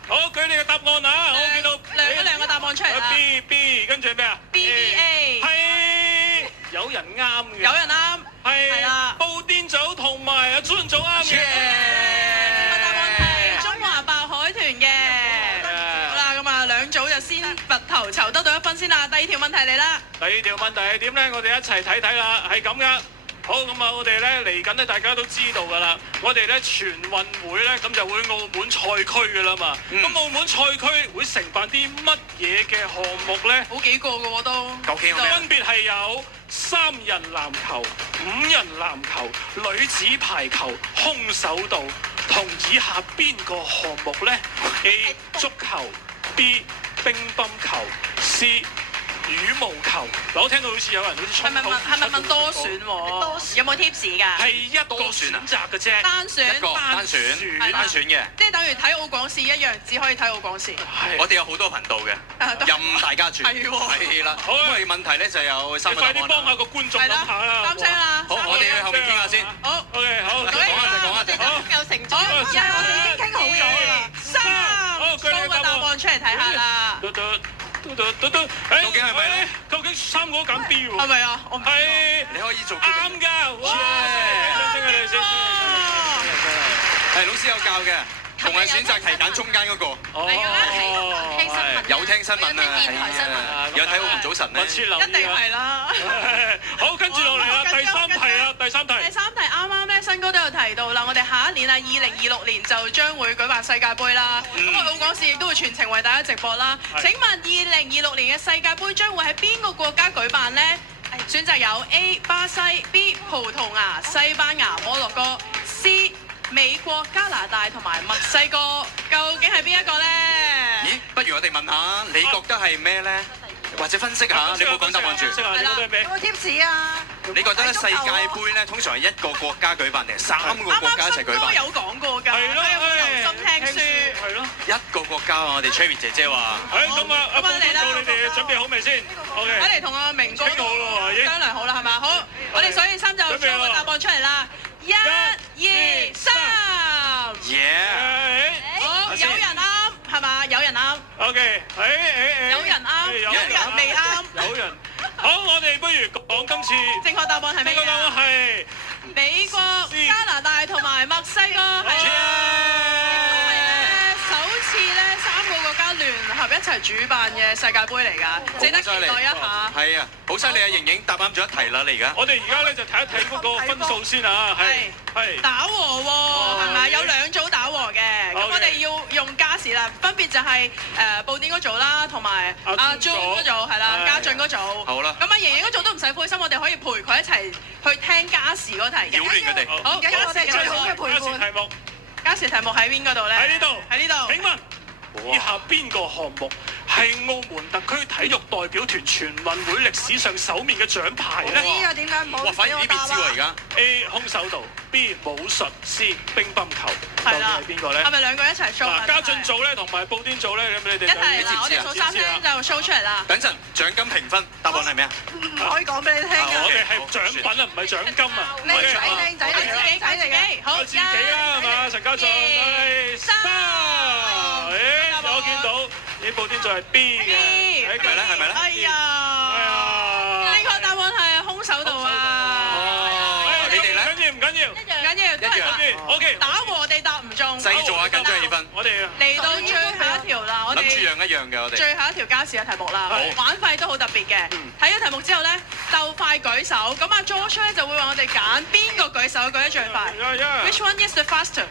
好，舉你嘅答案啊！我見到兩個答案出嚟啦。B， 跟住咩啊 ？BBA。係有人啱嘅。有人啱。係啦。布甸組同埋嘅。答案係中華白海豚嘅。好啦，咁啊兩組就先拔頭籌得到1分先啦。第二條問題嚟啦。第二條問題係點咧？我哋一齊睇睇啦，係咁噶。好咁啊！我哋咧嚟緊咧，大家都知道㗎啦。我哋咧全運會咧咁就會澳門賽區㗎啦嘛。咁澳門賽區會承辦啲乜嘢嘅項目咧？好幾個㗎喎都。究竟分別係有3人籃球、5人籃球、女子排球、空手道同以下邊個項目咧 ？A 足球 B 乒乓球 C羽毛球。嗱，我聽到好似有人好似衝口。係咪問多選喎？有冇 tips 㗎？係一個選擇嘅啫。單選。一個單選嘅。即係等於睇澳廣視一樣，只可以睇澳廣視。我哋有好多頻道嘅，任大家選。係喎。係啦。好，咁問題咧就有3個答案。快啲幫下個觀眾諗下啦。啱聲啦。好，我哋去後面傾下先。好。OK，好。講下就。有成績。我哋已經傾好咗。3。數個答案出嚟睇下啦。究竟係咪咧？究竟3個都揀 B 喎？係咪啊？我唔係。你可以做啱㗎。哇！係老師有教嘅，同係選擇題揀中間嗰個。有聽新聞啊，有睇澳門早晨咧。一定係啦。好，跟住落嚟啦，第3題啊，第3題。第3題啱啱咧，新哥都有提到啦，我哋下一年啊，2026年就將會舉辦世界盃啦。咁澳廣視亦都會全程為大家直播啦。請問2026年嘅世界盃將會喺邊個國家舉辦呢？選擇有 A 巴西、B 葡萄牙、西班牙、摩洛哥、C 美國、加拿大同埋墨西哥，究竟係邊一個呢？咦，不如我哋問下，你覺得係咩呢？或者分析下，你冇講答案住。係啦，有冇 tips 啊？你覺得咧世界盃咧通常係一個國家舉辦定係3個國家一齊舉辦？啱啱有講過㗎。係咯，留心聽書。係咯。一個國家啊！我哋 Cherry 姐姐話。咁啊，阿波你哋準備好未先 ？OK。我哋同阿明哥商量好啦，係嘛？好，我哋數完3就將個答案出嚟啦。1、2、3。好，有人啱。係嘛？有人啱。OK，有人啱，有人未啱。有人。好，我哋不如講今次。正確答案係咩？正確答案係美國、加拿大同埋墨西哥。係首次咧3個國家聯合一齊主辦嘅世界盃嚟㗎，值得期待一下。係啊，好犀利啊！瑩瑩答啱咗一題啦，你而家。我哋而家咧就睇一睇嗰個分數先啊，係打和喎，係咪？有2組打和嘅，咁我哋要用加時啦，分別就係布甸嗰組啦，同埋阿 June 嗰組係啦，家俊嗰組。好啦。咁阿瑩瑩嗰組都唔使灰心，我哋可以陪佢一齊去聽加時嗰題嘅。擾亂佢哋。好，加時最好嘅陪伴。加時題目喺邊嗰度咧？喺呢度。喺呢度。請問以下邊個項目係澳門特區體育代表團全運會歷史上首面嘅獎牌咧？知啊，點解唔好？哇！反而呢邊知喎而家。A 空手道 ，B 武術 ，C 乒乓球。係啦。係邊個咧？係咪2個一齊 show 啊？家俊組咧同埋布甸組咧，咁你哋一齊啦！我哋數3聲就 show 出嚟啦。等陣獎金評分，答案係咩啊？唔可以講俾你聽㗎。我哋係獎品啊，唔係獎金啊。靚仔，自己睇自己。好，自己啦，係嘛？陳家俊，3。我見到呢部電就係 B 嘅，係咪咧？係咪咧？哎呀！正確答案係空手道啊！你哋咧？唔緊要，一樣。OK，打和我哋答唔中。製造下緊張氣氛。我哋嚟到最後一條啦，我哋諗住樣一樣嘅我哋。最後一條加時嘅題目啦，玩法都好特別嘅。睇咗題目之後咧，鬥快舉手，咁阿 George 咧就會話我哋揀邊個舉手舉得最快。Which one is the faster？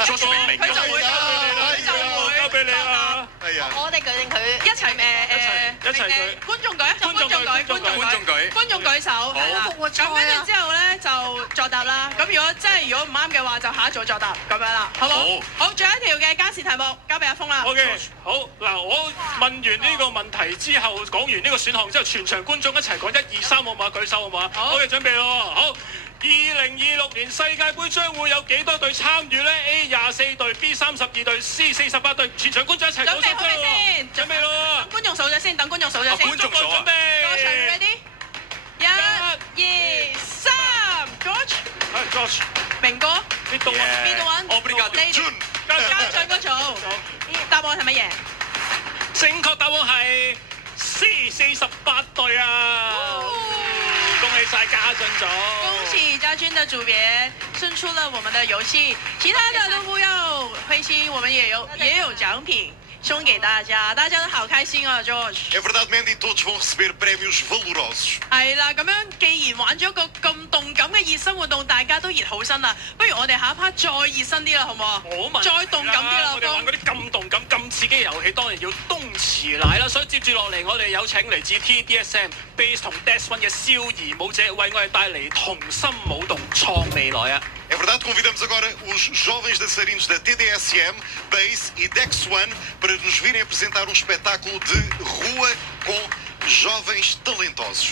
George 明明佢就會交俾你啦。係啊。我哋舉定佢一齊一齊舉。觀眾舉，觀眾舉手。係啦。咁跟住之後咧就作答啦。咁如果唔啱嘅話，就下一組作答咁樣啦，好冇？好，最後一條嘅加時題目交俾阿峰啦。OK， 好嗱，我問完呢個問題之後，講完呢個選項之後，全場觀眾一齊講1、2、3好嘛？舉手好嘛？好嘅，準備咯。好，2026年世界盃將會有幾多隊參與咧 ？A 24隊 ，B 32隊 ，C 48隊。全場觀眾一齊舉手先。準備咯。等觀眾數咗先，等觀眾數咗先。觀眾準備。Ready？ 1、2、3 ，George。係 George。明哥。邊度啊？邊度啊？我俾你加條。家俊嗰組。答案係乜嘢？正確答案係 C 48隊啊！恭喜晒家俊總。恭喜家俊的組別勝出了我們的遊戲，其他的都不要灰心，我們也有獎品送給大家，大家都好開心啊 ，George。É verdade, Mandy, todos vão receber prémios valorosos。係啦，咁樣既然玩咗個咁動感嘅熱身活動，大家都熱好身啦，不如我哋下一 part 再熱身啲啦，好唔好啊？冇問題，再動感啲啦，我哋玩嗰啲咁動感、咁刺激嘅遊戲，當然要東池奶啦。所以接住落嚟，我哋有請嚟自 TDSM Base 同 Dash One 嘅少兒舞者，為我哋帶嚟童心舞動創未來啊！ É verdade, convidamos agora os jovens dançarinos da TDSM, Base e Dex One para nos virem apresentar um espetáculo de rua com jovens talentosos.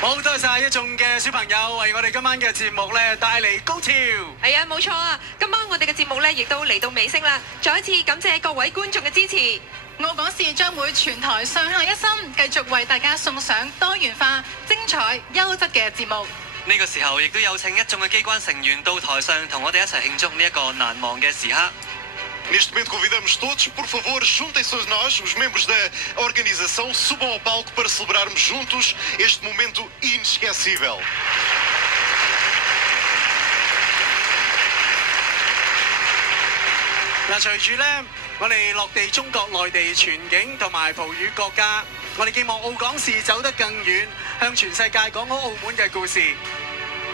好多謝一眾嘅小朋友為我哋今晚嘅節目咧帶嚟高潮。係啊，冇錯啊！今晚我哋嘅節目咧亦都嚟到尾聲啦，再一次感謝各位觀眾嘅支持。澳廣視將會全台上下一心，繼續為大家送上多元化、精彩、優質嘅節目。呢個時候亦都有請一眾嘅機關成員到台上同我哋一齊慶祝呢一個難忘嘅時刻。Neste momento convidamos todos, por favor, juntem-se a nós, os membros da organização, subam ao palco para celebrarmos juntos este momento inesquecível. 嗱，隨住咧我哋落地中國內地全境同埋葡語國家，我哋寄望澳港視走得更遠，向全世界講好澳門嘅故事。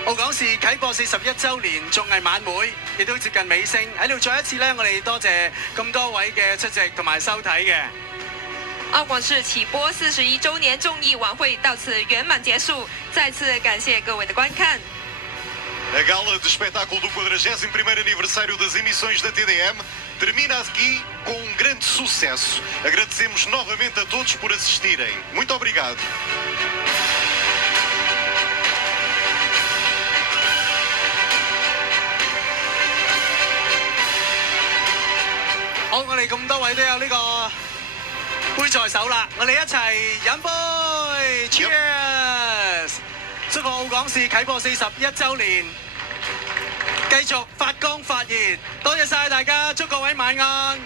澳港視啟播41週年綜藝晚會亦都接近尾聲，喺度再一次咧，我哋多謝咁多位嘅出席同埋收睇嘅。澳廣視啟播41週年綜藝晚會到此圓滿結束，再次感謝各位的觀看。A gala de espetáculo do 41º aniversário das emissões da TDM termina aqui com um grande sucesso. Agradecemos novamente a todos por assistirem. Muito obrigado. 好，我哋咁多位都有呢個杯在手啦，我哋一齊飲杯 ，Cheers！ 祝賀澳港視啟播41週年，繼續發光發熱，多謝晒大家，祝各位晚安。